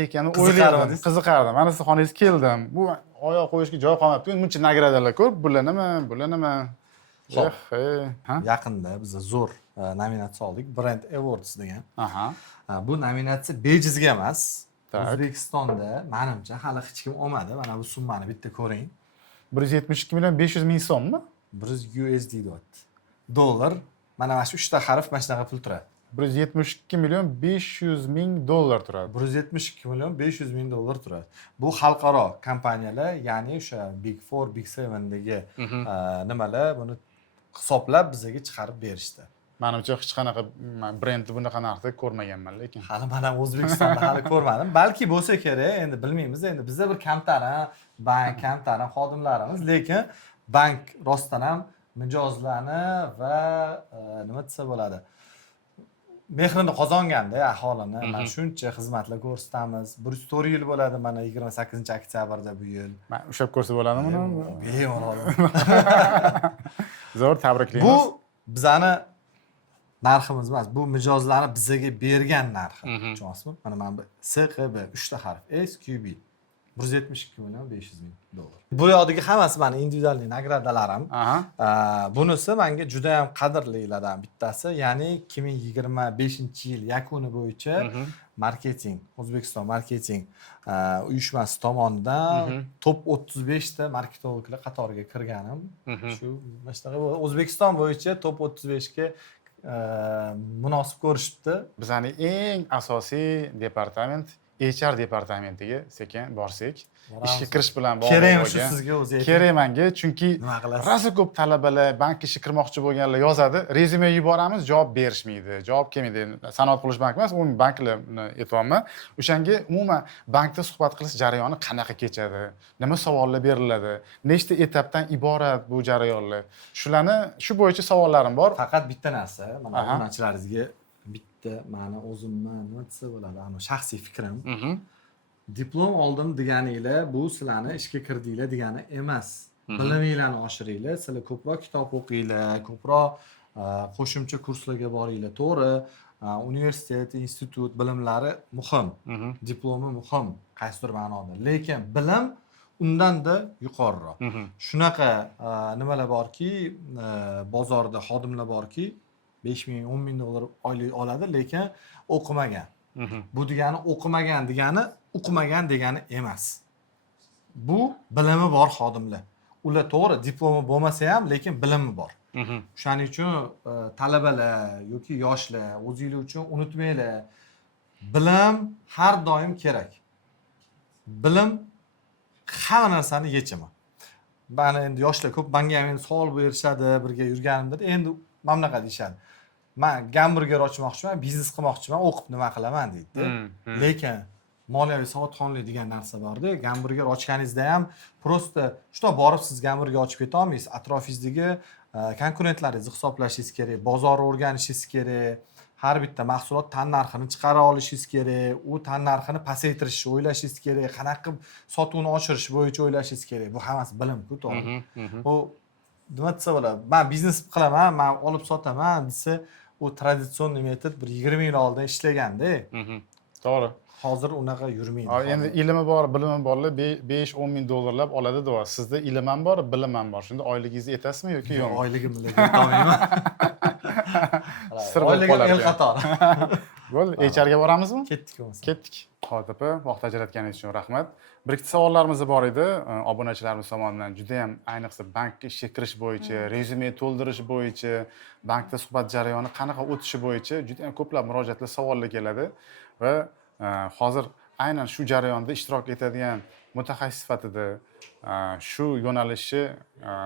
ekanini o'ylayman, qiziqardim. Mana siz xonangizga keldim. Bu oyoq qo'yishga joy qolmabdi. Buncha nagradalar ko'p. Bular nima? Yaqinda biz zo'r nominatsiya oldik, Brand Awards degan. Bu nominatsiya bejizga emas. O'zbekistonda menimcha hali hech kim olmadi. Mana bu summani bitta ko'ring. 172 million 500 ming so'mmi? 100 USD deyapti. Dollar. Mana shu 3 ta harf mana shunaqa pul turadi. 172 million 500 ming dollar turadi. 172 million 500 ming dollar turadi. Bu xalqaro kompaniyalar, ya'ni o'sha Big 4, Big 7 dagi nimalar buni hisoblab bizga chiqarib berishdi. Manimcha hech qanaqa brendni bunaqa narxda ko'rmaganman lekin. Hali men ham O'zbekistonda hali ko'rmadim. Balki bo'lsa kerak, endi bilmaymiz. Endi bizda bir kamtarin, bank kamtarin xodimlarimiz, lekin bank rostdan ham mijozlarni va nima desa bo'ladi? Mehrini qozonganda aholini mana shuncha xizmatlar ko'rsatamiz. 104 yil bo'ladi mana 28-oktyabrda bu yil. Men ushlab ko'rsa bo'ladimi uni? Bemalol. Zo'r, tabriklaymiz. Bu bizani narximiz emas, bu mijozlarni bizga bergan narxi. Tushunyapsizmi? Mana bu SQB 3 ta harf, SQB 172 million 500 ming dollar. Bu yoqdagi hammasi meni individualniy nagradalarim. Bunisi menga juda ham qadrlilardan bittasi, ya'ni 2025-yil yakuni bo'yicha marketing, O'zbekiston marketing uyushmasi tomonidan top 35 ta marketologlar qatoriga kirganim. Shu mana O'zbekiston bo'yicha top 35 ga munosib ko'rishibdi. Bizning eng asosiy departament HR departamentiga sekin borsak, ishga kirish bilan bog'liq Kerakmi shu sizga o'zi? Kerak menga, chunki Nima qilasiz? rosa ko'p talabalar bank ishga kirmoqchi bo'lganlar yozadi, rezyume yuboramiz, javob berishmaydi, javob kelmaydi. Sanoat qurilish banki emas, umumiy banklarni aytyapman. O'shanga umuman bankda suhbat qilish jarayoni qanaqa kechadi, nima savollar beriladi, nechta etapdan iborat bu jarayonlar. Shularni shu bo'yicha savollarim bor. Faqat bitta narsa, mana obunachilaringizga bitta meni o'zimni nima desa bo'ladi, ana shaxsiy fikrim. Diplom oldim deganinglar bu sizlarni ishga kirdinglar degani emas. Biliminglarni oshiringlar, sizlar ko'proq kitob o'qinglar, ko'proq qo'shimcha kurslarga boringlar. To'g'ri, universitet, institut bilimlari muhim, diplomi muhim qaysidir ma'noda. Lekin bilim undan-da yuqoriroq. Shunaqa nimalar borki, bozorda xodimlar borki, 5 ming, 10 ming dollar oylik oladi, lekin o'qimagan. Bu degani o'qimagan degani o'qimagan degani emas. Bu bilimi bor xodimlar. Ular to'g'ri diplomi bo'lmasa ham, lekin bilimi bor. Shuning uchun talabalar yoki yoshlar o'zingizlar uchun unutmanglar. Bilim har doim kerak. Bilim hamma narsani yechimi. Bani endi yoshlar ko'p menga ham savol berishadi, birga yurganimda endi mana bunaqa deyishadi. Men gamburger ochmoqchiman, biznes qilmoqchiman, o'qib nima qilaman deydi. Lekin moliyaviy savodxonlik degan narsa bor-da. Gamburger ochganingizda ham prosta shunday borib siz gamburger ochib keta olmaysiz. Atrofingizdagi konkurentlaringizni hisoblashingiz kerak, bozorni o'rganishingiz kerak. Har bitta mahsulot tan narxini chiqara olishingiz kerak, u tan narxini pasaytirishni o'ylashingiz kerak, qanaqa qilib sotuvni oshirish bo'yicha o'ylashingiz kerak. Bu hammasi bilim-ku, to'g'ri. U nima desa bo'ladi? Men biznes qilaman, men olib sotaman desa, u traditsion metod bir 20 yil oldin ishlaganda. To'g'ri. Hozir unaqa yurmaydi. Endi ilmi bor, bilimi borlar 5-10 ming dollarlab oladi deb. Sizda ilm ham bor, bilim ham bor. Shunda oyligingizni yetasizmi yoki yo'q? Oyligimni aytolmayman. Sir bo'lib Oyligim qolar el qatori. Bo'ldi, HR ga boramizmi? Ketdik bo'lmasa. Ketdik. Xo'p, vaqt ajratganingiz uchun rahmat. Bir ikkita savollarimiz bor edi. Obunachilarimiz tomonidan juda ham ayniqsa bankka ishga kirish bo'yicha, rezyume to'ldirish bo'yicha, bankda suhbat jarayoni qanaqa o'tishi bo'yicha juda ham ko'plab murojaatlar, savollar keladi va hozir aynan shu jarayonda ishtirok etadigan mutaxassis sifatida shu yo'nalishni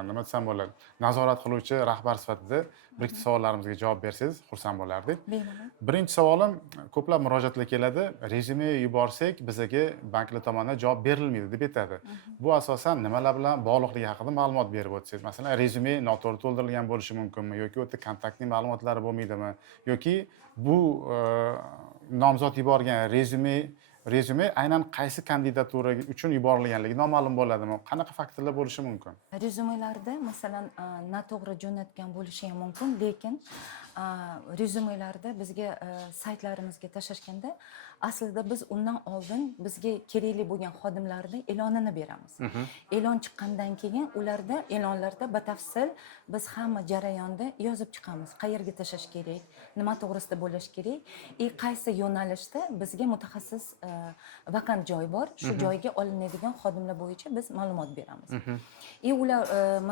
nima desam bo'ladi, nazorat qiluvchi rahbar sifatida bir ikkita savollarimizga javob bersangiz xursand bo'lardik. Birinchi savolim, ko'plab murojaatlar keladi, rezyume yuborsak bizga banklar tomonidan javob berilmaydi deb aytadi. Bu asosan nimalar bilan bog'liqligi haqida ma'lumot berib o'tsangiz. Masalan, rezyume noto'g'ri to'ldirilgan bo'lishi mumkinmi yoki u yerda kontaktning ma'lumotlari bo'lmaydimi yoki bu nomzod yuborgan rezyume aynan qaysi kandidatura uchun yuborilganligi noma'lum bo'ladimi? Qanaqa faktorlar bo'lishi mumkin? Rezyumelarda masalan noto'g'ri jo'natgan bo'lishi ham mumkin, lekin rezyumelarda bizga saytlarimizga tashlashganda aslida biz undan oldin bizga kerakli bo'lgan xodimlarni e'lonini beramiz. E'lon chiqqandan keyin ularda e'lonlarda batafsil biz hamma jarayonda yozib chiqamiz. Qayerga tashlash kerak, nima to'g'risida bo'lish kerak, qaysi yo'nalishda bizga mutaxassis vakant joy bor, shu joyga olinadigan xodimlar bo'yicha biz ma'lumot beramiz. Ular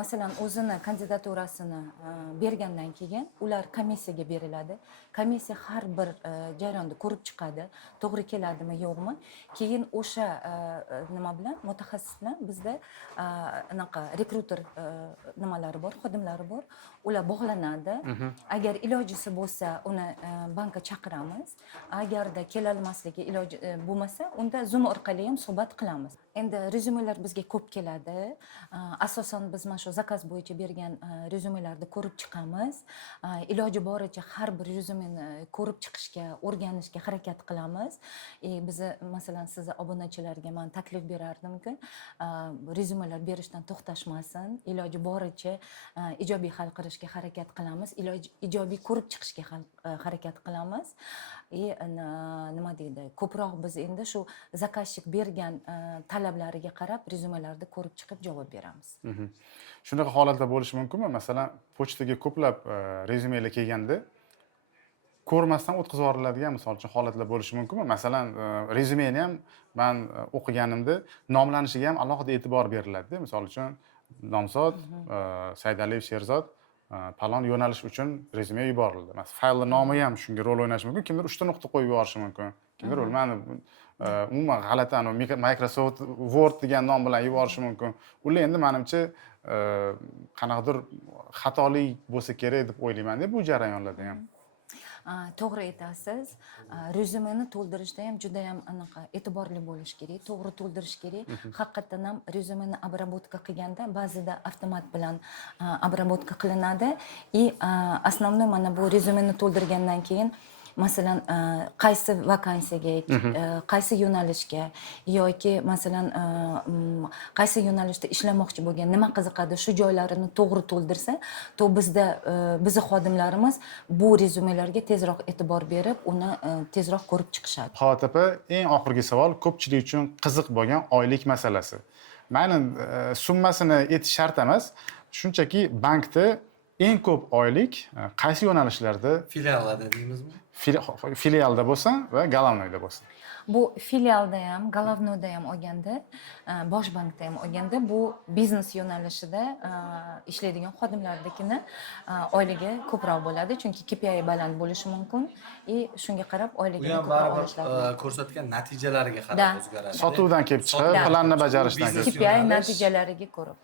masalan o'zini kandidaturasini bergandan keyin ular komissiyaga beriladi. Komissiya har bir jarayonni ko'rib chiqadi, to'g'ri keladimi, yo'qmi. Keyin o'sha nima bilan, mutaxassis bilan bizda anaqa rekruter nimalari bor, xodimlari bor. Ular bog'lanadi. Agar ilojisi bo'lsa, uni bankka chaqiramiz. Agarda kela olmasligi iloji bo'lmasa, unda Zoom orqali ham suhbat qilamiz. Endi rezyumelar bizga ko'p keladi. Asosan biz mana shu zakaz bo'yicha bergan rezyumelarni ko'rib chiqamiz. Iloji boricha har bir rezyumeni ko'rib chiqishga, o'rganishga harakat qilamiz. Biz masalan sizni obunachilarga men taklif berardimki, rezyumelar berishdan to'xtashmasin, iloji boricha ijobiy hal qilishga harakat qilamiz, ijobiy ko'rib chiqishga harakat qilamiz. Nima deydi? Ko'proq biz endi shu zakazchik bergan talablariga qarab rezyumelarni ko'rib chiqib javob beramiz. Shunaqa holatlar bo'lishi mumkinmi? Masalan, pochtaga ko'plab rezyumelar kelganda ko'rmasdan o'tkazib yuboriladigan misol uchun holatlar bo'lishi mumkinmi? Masalan, rezyumeni ham men o'qiganimda nomlanishiga ham alohida e'tibor beriladi. Misol uchun nomzod Saidaliyev Sherzod palon yo'nalish uchun rezyume yuborildi. Masalan, faylning nomi ham shunga rol o'ynashi mumkin. Kimdir 3 ta nuqta qo'yib yuborishi mumkin. Kimdir mani umuman g'alati Microsoft Word degan nom bilan yuborishi mumkin. Ular endi menimcha qanaqadir xatolik bo'lsa kerak deb o'ylayman-da bu jarayonlarda ham. To'g'ri aytasiz. Rezyumeni to'ldirishda ham juda ham anaqa e'tiborli bo'lish kerak, to'g'ri to'ldirish kerak. Haqiqatan ham rezyumeni обработка qilganda ba'zida avtomat bilan обработка qilinadi. Основной mana bu rezyumeni to'ldirgandan keyin masalan qaysi vakansiyaga, qaysi yo'nalishga yoki masalan qaysi yo'nalishda ishlamoqchi bo'lgan, nima qiziqadi, shu joylarini to'g'ri to'ldirsa, to bizda bizning xodimlarimiz bu rezyumelarga tezroq e'tibor berib, uni tezroq ko'rib chiqishadi. Xavotir opa, eng oxirgi savol ko'pchilik uchun qiziq bo'lgan oylik masalasi. Mayli summasini aytish shart emas, shunchaki bankda eng ko'p oylik qaysi yo'nalishlarda? Filiallarda deymizmi? Filialda bo'lsa va головнойda bo'lsa. Bu filialda ham, головнойda ham olganda, bosh bankda ham olganda bu biznes yo'nalishida ishlaydigan xodimlardagina oyligi ko'proq bo'ladi, chunki KPI baland bo'lishi mumkin shunga qarab oyligini ko'proq olishlari mumkin. Ko'rsatgan natijalariga qarab o'zgaradi. Sotuvdan kelib chiqib, planni bajarishdan kelib KPI natijalariga ko'rib.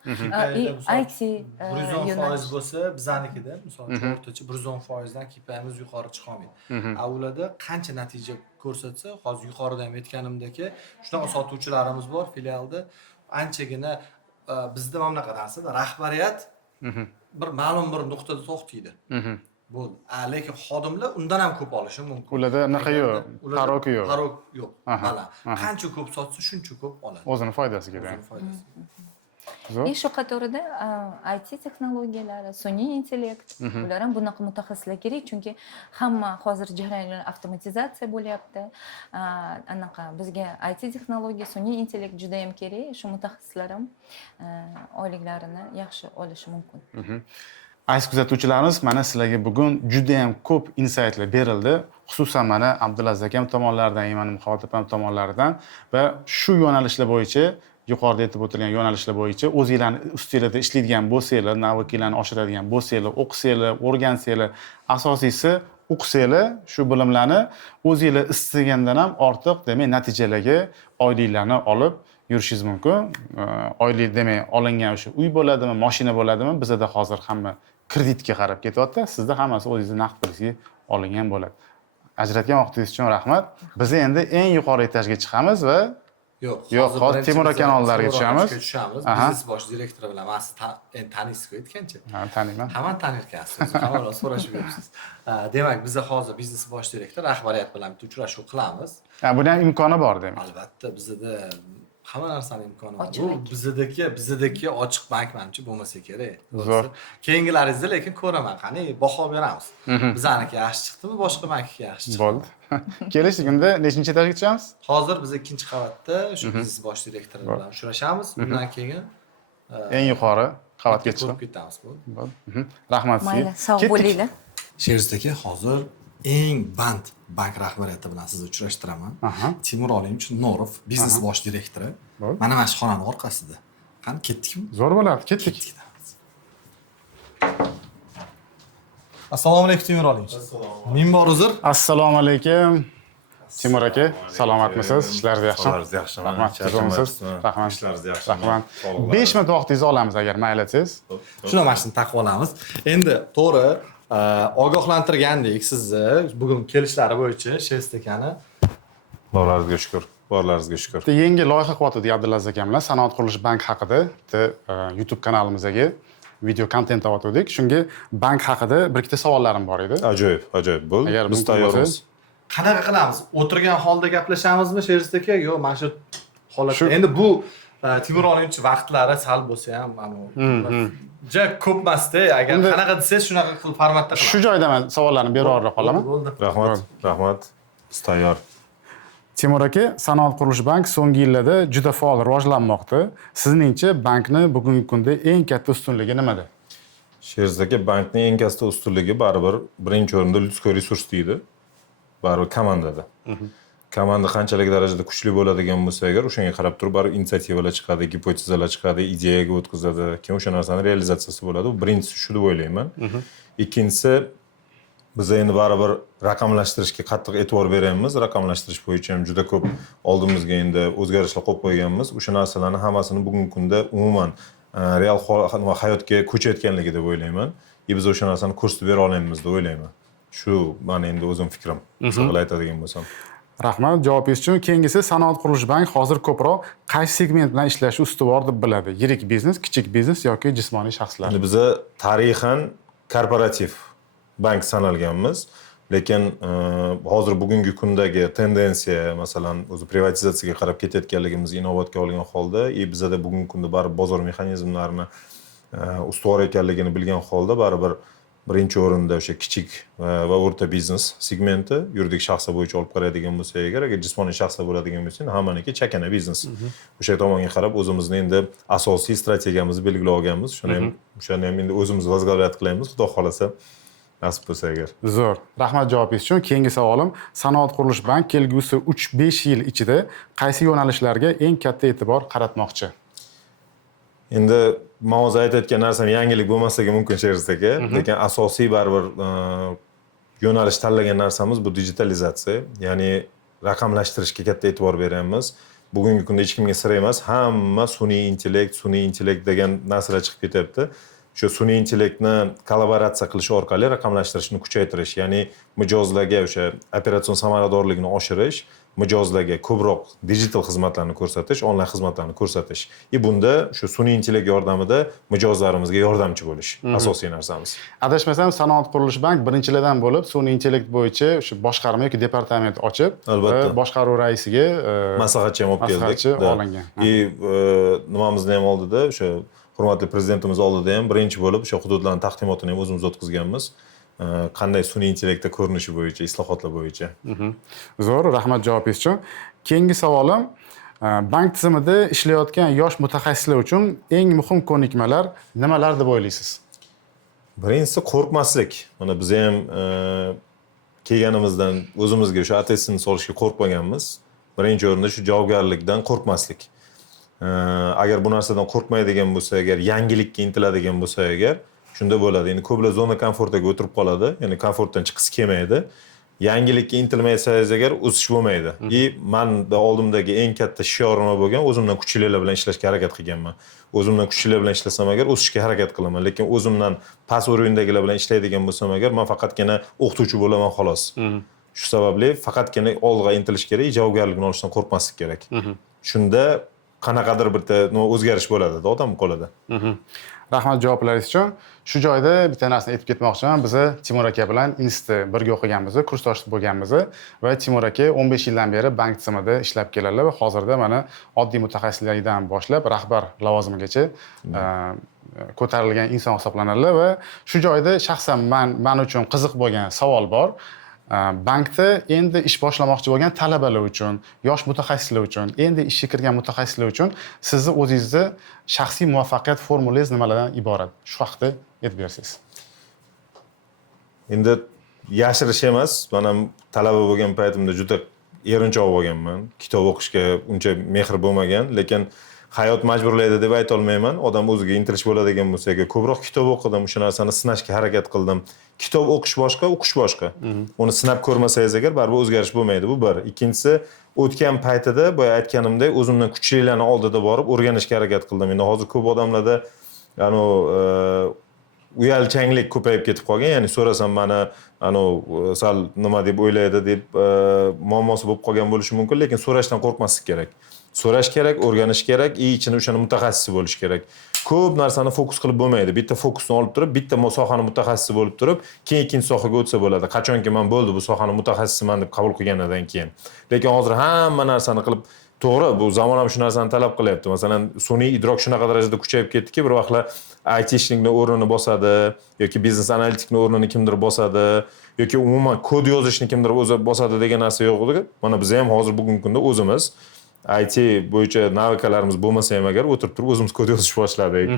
IT 110% bo'lsa, bizanikida, misol uchun o'rtacha 110% dan KPI'miz yuqori chiqa olmaydi. Avvalda qancha natija ko'rsatsa, hozir yuqorida ham aytganimdek, shunaqa sotuvchilarimiz bor filialda, anchagina bizda mana bunaqa narsa, rahbariyat bir ma'lum bir nuqtada to'xtaydi. Bo'ldi. Lekin xodimlar undan ham ko'p olishi mumkin. Ularda anaqa yo'q, parok yo'q. Parok yo'q. Mana qancha ko'p sotsa, shuncha ko'p oladi. O'zini foydasiga kerak. Shu qatorida IT texnologiyalari, sun'iy intellekt, ular ham bunaqa mutaxassislar kerak, chunki hamma hozir jarayonlar avtomatizatsiya bo'lyapti. Anaqa bizga IT texnologiya, sun'iy intellekt juda ham kerak. Shu mutaxassislar ham oyliklarini yaxshi olishi mumkin. Aziz kuzatuvchilarimiz, mana sizlarga bugun juda ham ko'p insightlar berildi. Xususan mana Abdulaziz akam tomonlaridan, Imanim Xavotir opam tomonlaridan va shu yo'nalishlar bo'yicha yuqorida aytib o'tilgan yo'nalishlar bo'yicha o'zingizlarni ustingizda ishlaydigan bo'lsanglar, navbatlarni oshiradigan bo'lsanglar, o'qisanglar, o'rgansanglar, asosiysi o'qisanglar, shu bilimlarni o'zingizlar istagandan ham ortiq, demak, natijalarga oyliklarni olib yurishingiz mumkin. Oylik demak, olingan o'sha uy bo'ladimi, mashina bo'ladimi, bizda hozir hamma kreditga qarab ketyapti. Sizda hammasi o'zingizning naqd pulingiz olingan bo'ladi. Ajratgan vaqtingiz uchun rahmat. Biz endi eng yuqori etajga chiqamiz va yo'q, hozir Temur aka oldilariga tushamiz. Biznes bosh direktori bilan men sizni taniysiz-ku aytgancha. Ha, taniyman. Hamma tanir ekansiz. Hamma so'rashib yuribsiz. Demak, biz hozir biznes bosh direktor rahbariyat bilan bitta uchrashuv qilamiz. Buni ham imkoni bor demak. Albatta, bizda hamma narsani imkoni bor. Bu bizdagi ochiq bank menimcha bo'lmasa kerak. Zo'r. Keyingilaringizda lekin ko'raman, qani baho beramiz. Bizaniki yaxshi chiqdimi, boshqa bankga yaxshi chiqdimi? Bo'ldi. Kelishdik, unda nechinchi etajga chiqamiz? Hozir biz 2-qavatda shu biznes bosh direktori bilan uchrashamiz. Undan keyin eng yuqori qavatga chiqib ketamiz. Bo'ldi. Rahmat sizga. Mayli, sog' bo'linglar. Sherzod aka, hozir eng band bank rahbariyati bilan sizni uchrashtiraman. Timur Olimович Norov, biznes bosh direktori. Mana mana shu xonani orqasida. Qani ketdikmi? Zo'r bo'ladi, ketdik. Assalomu alaykum Timur olinch. Minbor uzr. Assalomu alaykum. Timur aka, salomatmisiz? Ishlaringiz yaxshimi? Ishlaringiz yaxshimi? Rahmat, sizomisiz? Rahmat. Ishlaringiz yaxshimi? Rahmat. Sog'liq 5 minut vaqtingizni olamiz agar mayli desangiz. Shuna mashinani taqib olamiz. Endi to'g'ri ogohlantirgandek sizni bugun kelishlari bo'yicha Sherst akani Borlaringizga shukr. Borlaringizga shukr. Bitta yangi loyiha qilyapti Abdulaziz aka bilan Sanoat qurilish bank haqida bitta YouTube kanalimizga video kontent topdik. Shunga bank haqida bir ikkita savollarim bor edi. Ajoyib bo'ldi. Agar Biz mumkin tayyormiz. qanaqa qilamiz? O'tirgan holda gaplashamizmi Sherst aka? Yo'q, mana shu holatda. Endi bu Timur olinch vaqtlari sal bo'lsa ham mana ja ko'p emasda. Agar qanaqa desangiz shunaqa qilib formatda qilamiz. Shu joyda men savollarni berib qolaman. Bo'ldi. Rahmat. Biz tayyor. Timur aka, Sanoat qurilish bank so'nggi yillarda juda faol rivojlanmoqda. Sizningcha bankni bugungi kunda eng katta ustunligi nimada? Sherzdagi bankning eng katta ustunligi baribir birinchi o'rinda людской resurs deydi. Baribir komandada. Komanda qanchalik darajada kuchli bo'ladigan bo'lsa agar o'shanga qarab turib baribir inisiativalar chiqadi, gipotezalar chiqadi, ideyaga o'tkazadi, keyin o'sha narsani realizatsiyasi bo'ladi. Bu birinchisi shu deb o'ylayman. Ikkinchisi biz endi baribir raqamlashtirishga qattiq e'tibor beryapmiz. Raqamlashtirish bo'yicha ham juda ko'p oldimizga endi o'zgarishlar qo'yib qo'yganmiz. O'sha narsalarni hammasini bugungi kunda umuman real hayotga ko'chayotganligi deb o'ylayman. Biz o'sha narsani ko'rsatib bera olamiz deb o'ylayman. Shu meni endi o'zim fikrim. Hisoblab aytadigan bo'lsam. Rahmat, javobingiz uchun. Keyingisi Sanoat qurilish bank hozir ko'proq qaysi segment bilan ishlashni ustuvor deb biladi? Yirik biznes, kichik biznes yoki jismoniy shaxslar? Endi biza tarixan korporativ bank sanalganmiz, lekin hozir bugungi kundagi tendensiya, masalan, o'zi privatizatsiyaga qarab ketayotganligimizni inobatga olgan holda, bizada bugungi kunda baribir bozor mexanizmlarini ustuvor ekanligini bilgan holda baribir birinchi o'rinda o'sha kichik va o'rta biznes segmenti yuridik shaxslar bo'yicha olib qaraydigan bo'lsak agar jismoniy shaxslar bo'ladigan bo'lsa hammaniki chakana biznes. O'sha tomonga qarab o'zimizni endi asosiy strategiyamizni belgilab olganmiz. Shuni ham endi o'zimiz vazolat qilamiz, xudo xolasa nasib bo'lsa agar. Zo'r. Rahmat javobingiz uchun. Keyingi savolim, Sanoat qurilish bank kelgusi 3-5 yil ichida qaysi yo'nalishlarga eng katta e'tibor qaratmoqchi? Endi men hozir aytayotgan narsam yangilik bo'lmasligi mumkin Sherst aka, lekin asosiy baribir yo'nalish tanlagan narsamiz bu digitalizatsiya, ya'ni raqamlashtirishga katta e'tibor beryapmiz. Bugungi kunda hech kimga sir emas, hamma sun'iy intellekt degan narsalar chiqib ketyapti. Shu sun'iy intellektni kollaboratsiya qilish orqali raqamlashtirishni kuchaytirish, ya'ni mijozlarga o'sha operatsion samaradorligini oshirish, mijozlarga ko'proq digital xizmatlarni ko'rsatish, onlayn xizmatlarni ko'rsatish. Bunda shu sun'iy intellekt yordamida mijozlarimizga yordamchi bo'lish asosiy narsamiz. Adashmasam, Sanoat qurilish bank birinchilardan bo'lib sun'iy intellekt bo'yicha o'sha boshqarma yoki departament ochib, boshqaruv raisiga maslahatchi ham olib keldik. Olingan. Nimamizni ham oldida o'sha hurmatli prezidentimiz oldida ham birinchi bo'lib o'sha hududlarning taqdimotini ham o'zimiz o'tkazganmiz. Qanday sun'iy intellektda ko'rinishi bo'yicha, islohotlar bo'yicha. Zo'r, rahmat javobingiz uchun. Keyingi savolim, bank tizimida ishlayotgan yosh mutaxassislar uchun eng muhim ko'nikmalar nimalar deb o'ylaysiz? Birinchisi qo'rqmaslik. Mana biz ham kelganimizdan o'zimizga o'sha attestni solishga qo'rqmaganmiz. Birinchi o'rinda shu javobgarlikdan qo'rqmaslik. Agar bu narsadan qo'rqmaydigan bo'lsa, agar yangilikka intiladigan bo'lsa agar shunda bo'ladi. Endi ko'plar zona komfortiga o'tirib qoladi, ya'ni komfortdan chiqisi kelmaydi. Yangilikka intilmaysangiz agar o'sish bo'lmaydi. Menda oldimdagi eng katta shiorima bo'lgan o'zimdan kuchlilar bilan ishlashga harakat qilganman. O'zimdan kuchlilar bilan ishlasam agar o'sishga harakat qilaman, lekin o'zimdan past o'rindagilar bilan ishlaydigan bo'lsam agar men faqatgina o'qituvchi bo'laman xolos. Shu sababli faqatgina olg'a intilish kerak, javobgarlikni olishdan qo'rqmaslik kerak. Shunda qanaqadir bir o'zgarish bo'ladi, odam qo'lida. Rahmat javoblaringiz uchun. Shu joyda bitta narsani aytib ketmoqchiman. Biz Timur aka bilan institutda birga o'qiganmiz, kursdosh bo'lganmiz va Timur aka 15 yildan beri bank tizimida ishlab keladilar va hozirda mana oddiy mutaxassislikdan boshlab rahbar lavozimigacha ko'tarilgan inson hisoblanadilar va shu joyda shaxsan men uchun qiziq bo'lgan savol bor. Bankda endi ish boshlamoqchi bo'lgan talabalar uchun, yosh mutaxassislar uchun, endi ishga kirgan mutaxassislar uchun sizni o'zingizni shaxsiy muvaffaqiyat formulangiz nimalardan iborat? Shu haqida aytib bersangiz. Endi yashirish emas, men ham talaba bo'lgan paytimda juda erinchoq bo'lganman. Kitob o'qishga uncha mehr bo'lmagan, lekin hayot majburlaydi deb ayta olmayman. Odam o'ziga intilish bo'ladigan bo'lsa, agar ko'proq kitob o'qidim, o'sha narsani sinashga harakat qildim. Kitob o'qish boshqa, o'qish boshqa. Uni sinab ko'rmasangiz agar baribir o'zgarish bo'lmaydi. Bu bir. Ikkinchisi, o'tgan paytida boya aytganimdek, o'zimdan kuchlilarni oldida borib o'rganishga harakat qildim. Endi hozir ko'p odamlarda uyalchanglik ko'payib ketib qolgan. Ya'ni so'rasam mana sal nima deb o'ylaydi deb muammosi bo'lib qolgan bo'lishi mumkin, lekin so'rashdan qo'rqmaslik kerak. So'rash kerak, o'rganish kerak, ichini o'shani mutaxassisi bo'lish kerak. Ko'p narsani fokus qilib bo'lmaydi. Bitta fokusni olib turib, bitta sohani mutaxassisi bo'lib turib, keyin ikkinchi sohaga o'tsa bo'ladi. Qachonki men bo'ldi bu sohani mutaxassisiman deb qabul qilgandan keyin. Lekin hozir hamma narsani qilib to'g'ri, bu zamon ham shu narsani talab qilyapti. Masalan, sun'iy idrok shunaqa darajada kuchayib ketdiki, bir vaqtlar IT'shnikning o'rnini bosadi yoki biznes analitikning o'rnini kimdir bosadi yoki umuman kod yozishni kimdir o'zi bosadi degan narsa yo'q edi. Mana biz ham hozir bugungi kunda o'zimiz IT bo'yicha navikalarimiz bo'lmasa ham agar o'tirib turib o'zimiz kod yozish boshladik.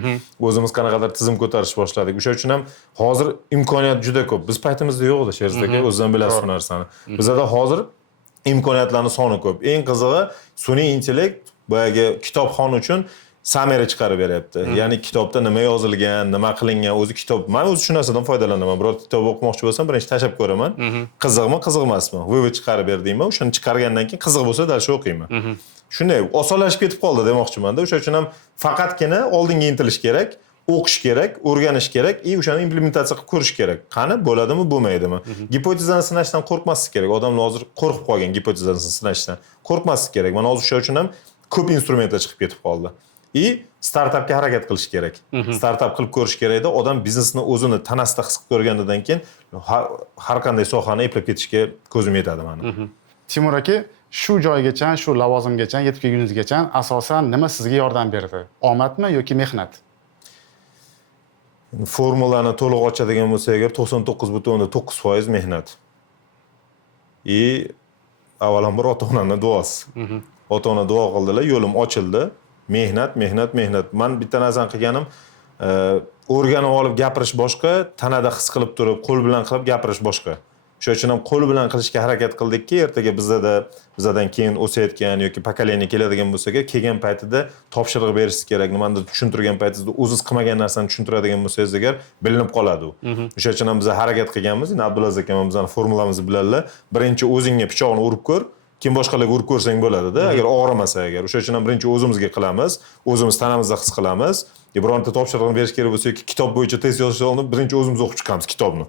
O'zimiz qanaqadir tizim ko'tarish boshladik. O'sha uchun ham hozir imkoniyat juda ko'p. Biz paytimizda yo'q edi, Sherzod aka, o'zingizdan bilasiz bu narsani. Bizda hozir imkoniyatlarning soni ko'p. Eng qizig'i, sun'iy intellekt boyagi kitobxon uchun samera chiqarib beryapti. Ya'ni kitobda nima yozilgan, nima qilingan, o'zi kitob. Men o'zi shu narsadan foydalanaman. Biror kitob o'qimoqchi bo'lsam, birinchi tashab ko'raman. Qiziqmi, qiziq emasmi? Vv chiqarib berdingmi? O'shani chiqargandan keyin qiziq bo'lsa, dalsha o'qiyman. Shunday osonlashib ketib qoldi demoqchiman-da. O'sha uchun ham faqatgina oldinga intilish kerak, o'qish kerak, o'rganish kerak, o'shani implementatsiya qilib ko'rish kerak. Qani bo'ladimi, bo'lmaydimi? Gipotezani sinashdan qo'rqmaslik kerak. Odamlar hozir qo'rqib qolgan gipotezani sinashdan. Qo'rqmaslik kerak. Mana hozir o'sha uchun ham ko'p instrumentlar chiqib ketib qoldi. Startapga harakat qilish kerak. Startap qilib ko'rish kerakda, odam biznesni o'zini tanasida his qilib ko'rgandan keyin har qanday sohani eplab ketishga ko'zim yetadi meni. Timur aka, shu joygacha, shu lavozimgacha yetib kelguningizgacha asosan nima sizga yordam berdi? Omadmi yoki mehnat? Formulani to'liq ochadigan bo'lsak, agar 99.9% mehnat. Avvalambor ota-onani duosi. Ota-ona duo qildilar, yo'lim ochildi. Mehnat. Men bitta narsani qilganim, o'rganib olib gapirish boshqa, tanada his qilib turib, qo'l bilan qilib gapirish boshqa. Shuning uchun ham qo'l bilan qilishga harakat qildikki, ertaga bizdan keyin o'sayotgan yoki pokoleniya keladigan bo'lsa, kelgan paytida topshiriq berish kerak, nimanidir tushuntirgan paytingizda o'zingiz qilmagan narsani tushuntiradigan bo'lsangiz agar bilinib qoladi u. Shuning uchun ham biz harakat qilganmiz. Endi Abdulaziz akam bizning formulamizni biladilar. Birinchi o'zingga pichoqni urib ko'r, kim boshqalarga urib ko'rsang bo'ladi-da, agar og'rimasa agar. O'sha uchun ham birinchi o'zimizga qilamiz, o'zimiz tanamizda his qilamiz. Bironta topshiriqni berish kerak bo'lsa yoki kitob bo'yicha test yozishni oldin birinchi o'zimiz o'qib chiqamiz kitobni.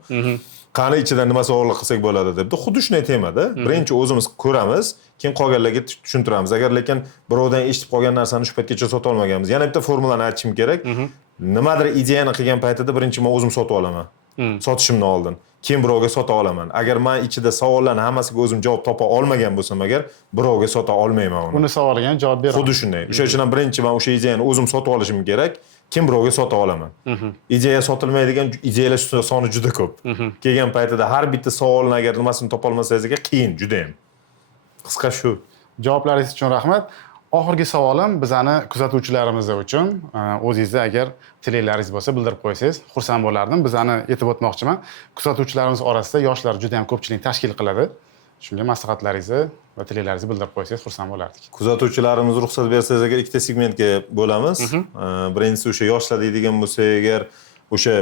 Qani ichidan nima savollar qilsak bo'ladi deb. Xuddi shunday temada. Birinchi o'zimiz ko'ramiz, keyin qolganlarga tushuntiramiz. Agar lekin birovdan eshitib qolgan narsani shu paytgacha sota olmaganmiz. Yana bitta formulani aytishim kerak. Nimadir ideyani qilgan paytida birinchi men o'zim sotib olaman. Sotishimdan oldin. Keyin birovga sota olaman. Agar men ichida savollarni hammasiga o'zim javob topa olmagan bo'lsam agar, birovga sota olmayman uni. Uni savoliga ham javob beraman. Xuddi shunday. O'sha uchun ham birinchi men o'sha ideyani o'zim sotib olishim kerak. Kim birovga sota olaman. Ideya sotilmaydigan ideyalar soni juda ko'p. Kelgan paytida har bitta savolni agar nimasini topa olmasangiz qiyin, juda ham. Qisqa shu. Javoblaringiz uchun rahmat. Oxirgi savolim bizani kuzatuvchilarimiz uchun. O'zingizda agar tilaklaringiz bo'lsa bildirib qo'ysangiz, xursand bo'lardim. Bizani aytib o'tmoqchiman. Kuzatuvchilarimiz orasida yoshlar juda ham ko'pchilik tashkil qiladi. Shunday maslahatlaringizni va tilaklaringizni bildirib qo'ysangiz xursand bo'lardik. Kuzatuvchilarimiz ruxsat bersangiz agar ikkita segmentga bo'lamiz. Birinchisi o'sha yoshlar deydigan bo'lsa agar o'sha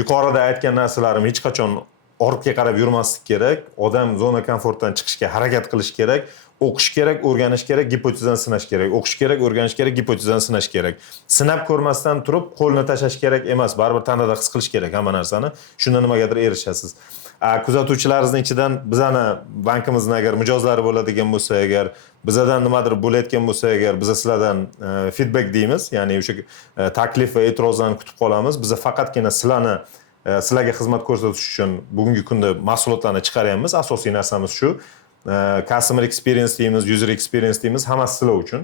yuqorida aytgan narsalarim hech qachon ortga qarab yurmaslik kerak. Odam zona komfortdan chiqishga harakat qilish kerak. O'qish kerak, o'rganish kerak, gipotezani sinash kerak. O'qish kerak, o'rganish kerak, gipotezani sinash kerak. Sinab ko'rmasdan turib qo'lni tashlash kerak emas, baribir tanada his qilish kerak hamma narsani. Shunda nimagadir erishasiz. Kuzatuvchilaringizning ichidan bizani bankimizning agar mijozlari bo'ladigan bo'lsa, agar bizadan nimadir bo'layotgan bo'lsa, agar biz sizlardan feedback deymiz, ya'ni o'sha taklif va e'tirozlarni kutib qolamiz. Biz faqatgina sizlarga xizmat ko'rsatish uchun bugungi kunda mahsulotlarni chiqaryapmiz. Asosiy narsamiz shu. Customer experience deymiz, user experience deymiz, hammasi sizlar uchun.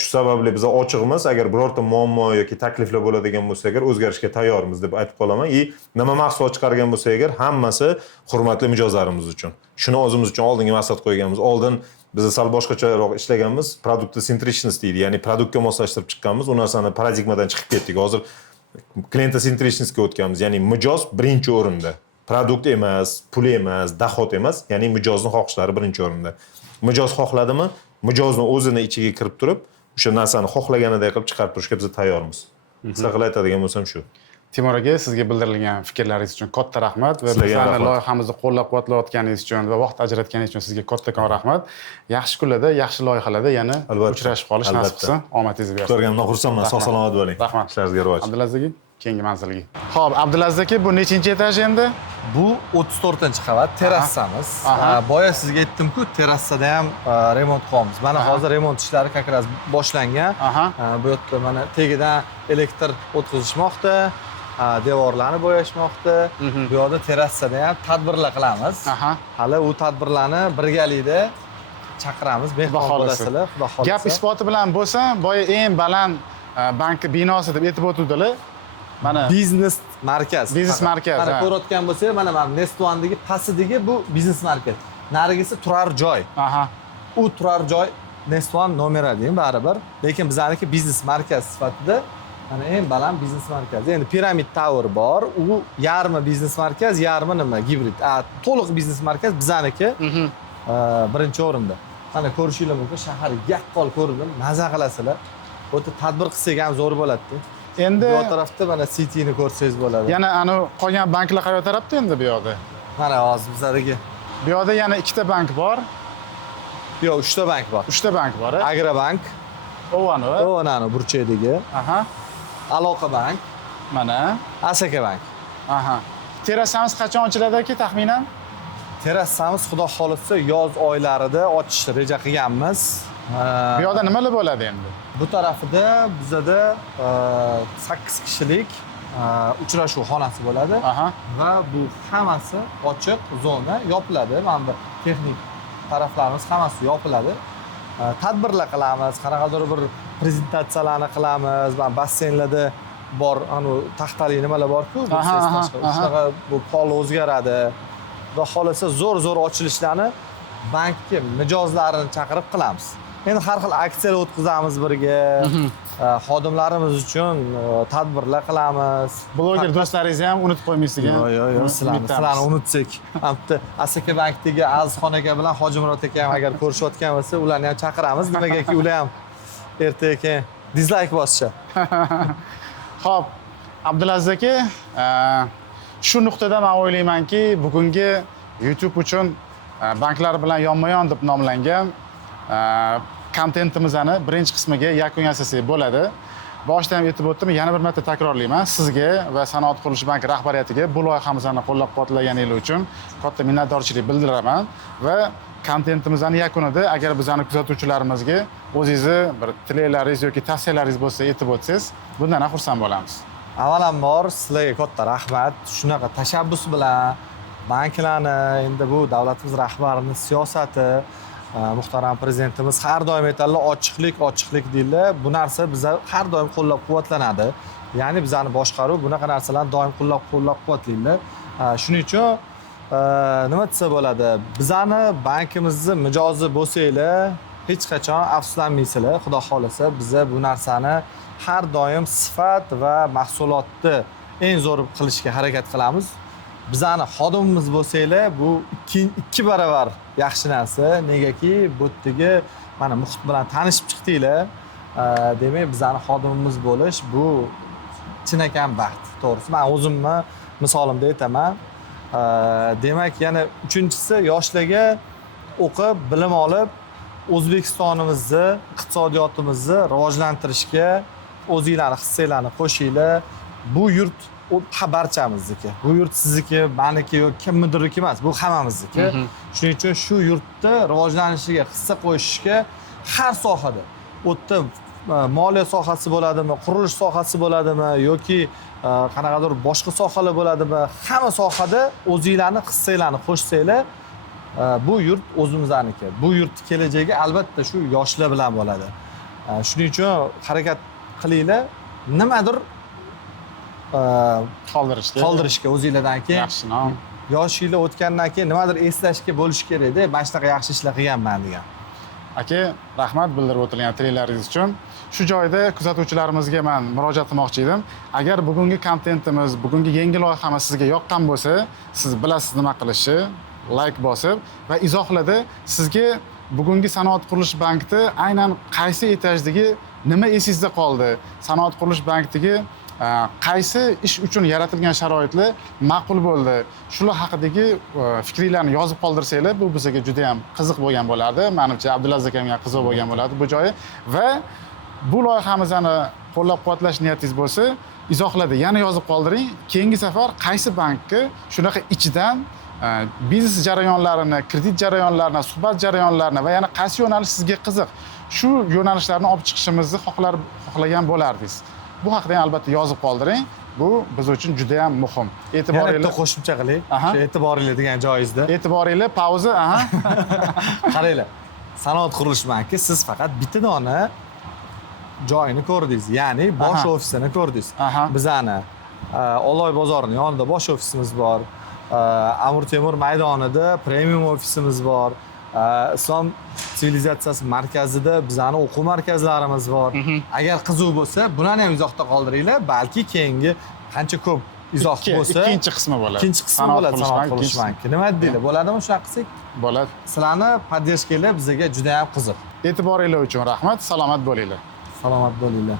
Shu sababli biz ochiqmiz. Agar birorta muammo yoki takliflar bo'ladigan bo'lsa, agar o'zgarishga tayyormiz deb aytib qolaman. Nima mahsulot chiqargan bo'lsa, agar hammasi hurmatli mijozlarimiz uchun. Shuni o'zimiz uchun oldinga maqsad qo'yganmiz. Oldin biz sal boshqacharoq ishlaganmiz. Product centricness deydi, ya'ni produktga moslashtirib chiqqanmiz. U narsani paradigmadan chiqib ketdik. Hozir client centricnessga o'tganmiz. Ya'ni mijoz birinchi o'rinda. Produkt emas, pul emas, dohod emas, ya'ni mijozning xohishlari birinchi o'rinda. Mijoz xohladimi? Mijozni o'zini ichiga kirib turib, o'sha narsani xohlaganidek qilib chiqarib turishga biz tayyormiz. Qisqa qilib aytadigan bo'lsam shu. Timur aka, sizga bildirilgan fikrlaringiz uchun katta rahmat va Sizlarga bizlarni rahmat. loyihamizni qo'llab-quvvatlayotganingiz uchun va vaqt ajratganingiz uchun sizga kattakon rahmat. Yaxshi kunlarda, yaxshi loyihalarda yana Albatta. uchrashib qolish nasib Albatta. qilsin. Omadingiz bersin. Ko'rganimdan xursandman. Sog' salomat bo'ling. Rahmat. Ishlaringizga rivoj. Abdulaziz aka, keyingi manzilga. Xo'p, Abdulaziz aka, bu nechinchi etaj endi? Bu 34-qavat terassamiz. Aha. Boya sizga aytdim-ku, terassada ham remont qilyapmiz. Mana hozir remont ishlari как раз boshlangan. Aha. Bu yerda mana tagidan elektr o'tkazishmoqda, devorlarni bo'yashmoqda. Bu yerda terassada ham tadbirlar qilamiz. Aha. Hali u tadbirlarni birgalikda chaqiramiz. Mehmon bo'lasizlar, xudo xohlasa. Gap isboti bilan bo'lsa, boya eng baland bank binosi deb aytib o'tuvdilar. Mana Biznes markaz. Biznes markaz, Mana ha. ko'rayotgan bo'lsangiz, mana Nestondagi pastidagi bu biznes markaz. Narigisi turar joy. aha. U turar joy Neston nomeri deyim baribir. Lekin bizaniki biznes markaz sifatida mana eng baland biznes markaz. Endi Pyramid Tower bor. U yarmi biznes markaz, yarmi nima? Gibrid. To'liq biznes markaz bizaniki. Birinchi o'rinda. Mana ko'rishingiz mumkin, shahar yaqqol ko'rinib, maza qilasizlar. Bu yerda tadbir qilsak ham zo'r bo'ladi. Endi Bu tarafda mana City'ni ko'rsangiz bo'ladi. yana anu qolgan banklar qayerga tarafda endi bu yoqda? Mana hozir bizlarga Bu yoqda yana ikkita bank bor, yo'q, 3 ta bank bor. 3 ta bank bor. Agrobank, Ovani. Onani burchakdagi, Aha. Aloqa bank, Mana. Asaka bank. Aha. Terassamiz qachon ochiladi aka taxminan? Terassamiz xudo xolisa yoz oylarida ochish reja qilganmiz. Bu yoqda nimalar bo'ladi endi? Bu tarafida bizada 8 kishilik uchrashuv xonasi bo'ladi. Aha. Va bu hammasi ochiq zona yopiladi. Mana bu texnik taraflarimiz hammasi yopiladi. Tadbirlar qilamiz, qanaqadir bir prezentatsiyalarni qilamiz. Mana basseynlarda bor, anu taxtali nimalar bor-ku, bu Aha, aha, aha. shunaqa bu pol o'zgaradi. Va xohlasa zo'r ochilishlarni bankka mijozlarini chaqirib qilamiz. Endi har xil aksiyalar o'tkazamiz birga. Xodimlarimiz uchun tadbirlar qilamiz. Bloger do'stlaringizni ham unutib qo'ymaysiz ekan. Yo'q, sizlarni unutsak. Bitta Asaka bankdagi Azizxon aka bilan Hojimurod aka ham agar ko'rishayotgan bo'lsa, ularni ham chaqiramiz. Nimagaki ular ham ertaga keyin dizlayk bosishadi. Xo'p, Abdulaziz aka, shu nuqtada men o'ylaymanki, bugungi YouTube uchun banklar bilan yonma-yon deb nomlangan kontentimizni birinchi qismiga yakun yasasak bo'ladi. Boshida ham aytib o'tdim, yana bir marta takrorlayman. Sizga va Sanoat qurilish banki rahbariyatiga bu loyihamizni qo'llab-quvvatlaganingiz uchun katta minnatdorchilik bildiraman va kontentimizni yakunida agar bizning kuzatuvchilarimizga o'zingizni bir tilaklaringiz yoki tavsiyalaringiz bo'lsa aytib o'tsangiz, bundan ham xursand bo'lamiz. Avvalambor sizlarga katta rahmat. Shunaqa tashabbus bilan banklarni, endi bu davlatimiz rahbarining siyosati, muhtaram prezidentimiz har doim aytadilar, ochiqlik deydilar. Bu narsa bizga har doim qo'llab-quvvatlanadi. Ya'ni bizani boshqaruv bunaqa narsalarni doim qo'llab-quvvatlaydilar. Shuning uchun nima desa bo'ladi? Bizani bankimizni mijozi bo'lsanglar, hech qachon afsuslanmaysizlar. Xudo xolasa, biz bu narsani har doim sifat va mahsulotni eng zo'r qilishga harakat qilamiz. Bizani xodimimiz bo'lsanglar, bu ikki baravar yaxshi narsa. Negaki, bu yerdagi mana muhit bilan tanishib chiqdinglar. Demak, bizani xodimimiz bo'lish bu chinakam baxt. To'g'risi, men o'zimni misolimda aytaman. Demak, yana uchinchisi yoshlarga o'qib, bilim olib, O'zbekistonimizni, iqtisodiyotimizni rivojlantirishga o'zingizlarni hissanglarni qo'shinglar. Bu yurt barchamizniki. Bu yurt sizniki, meniki yoki kimnidirniki emas, bu hammamizniki. Shuning uchun shu yurtni rivojlanishiga hissa qo'shishga har sohada, u yerda moliya sohasi bo'ladimi, qurilish sohasi bo'ladimi yoki qanaqadir boshqa sohalar bo'ladimi, hamma sohada o'zingizlarni hissanglarni qo'shsanglar, bu yurt o'zimizdaniki. Bu yurtning kelajagi albatta shu yoshlar bilan bo'ladi. Shuning uchun harakat qilinglar. Nimadir qoldirishga o'zingizlardan keyin Yaxshi nom. yoshinglar o'tgandan keyin nimadir eslashga bo'lish kerak-da. Mana shunaqa yaxshi ishlar qilganman degan. Aka, rahmat bildirib o'tilgan tilaklaringiz uchun. Shu joyda kuzatuvchilarimizga men murojaat qilmoqchi edim. Agar bugungi kontentimiz, bugungi yangi loyihamiz sizga yoqqan bo'lsa, siz bilasiz nima qilishni, like bosib va izohlarda sizga bugungi Sanoat qurilish bankida aynan qaysi etajdagi nima esingizda qoldi? Sanoat qurilish bankidagi qaysi ish uchun yaratilgan sharoitlar ma'qul bo'ldi? Shular haqidagi fikringlarni yozib qoldirsanglar, bu bizga juda ham qiziq bo'lgan bo'lardi. Menimcha Abdulaziz akamga qiziq bo'lgan bo'lardi bu joyi va bu loyihamizni qo'llab-quvvatlash niyatingiz bo'lsa, izohlarda yana yozib qoldiring. Keyingi safar qaysi bankka shunaqa ichidan biznes jarayonlarini, kredit jarayonlarini, suhbat jarayonlarini va yana qaysi yo'nalish sizga qiziq, shu yo'nalishlarni olib chiqishimizni xohlagan bo'lardingiz. Bu haqida ham albatta yozib qoldiring. Bu biz uchun juda ham muhim. Yana bitta E'tiboringlar, qo'shimcha qilay. Shu e'tiboringlar degan joyingizda. e'tiboringlar pauza, Qaranglar. Sanoat qurilish banki siz faqat bitta dona joyini ko'rdingiz, ya'ni bosh ofisini ko'rdingiz. Bizani Oloy bozorining yonida bosh ofisimiz bor. Amir Temur maydonida premium ofisimiz bor. Islom sivilizatsiyasi markazida bizani o'quv markazlarimiz bor. Agar qiziq bo'lsa, bularni ham izohda qoldiringlar, balki keyingi qancha ko'p izoh bo'lsa, ikkinchi qismi bo'ladi. ikkinchi qismi bo'ladi Sanoat qurilish banki. Nima deydi? Bo'ladimi shunaqa qilsak? Bo'ladi. Sizlarni podдержкanglar bizga juda ham qiziq. E'tiboringlar uchun rahmat. Salomat bo'linglar. Salomat bo'linglar.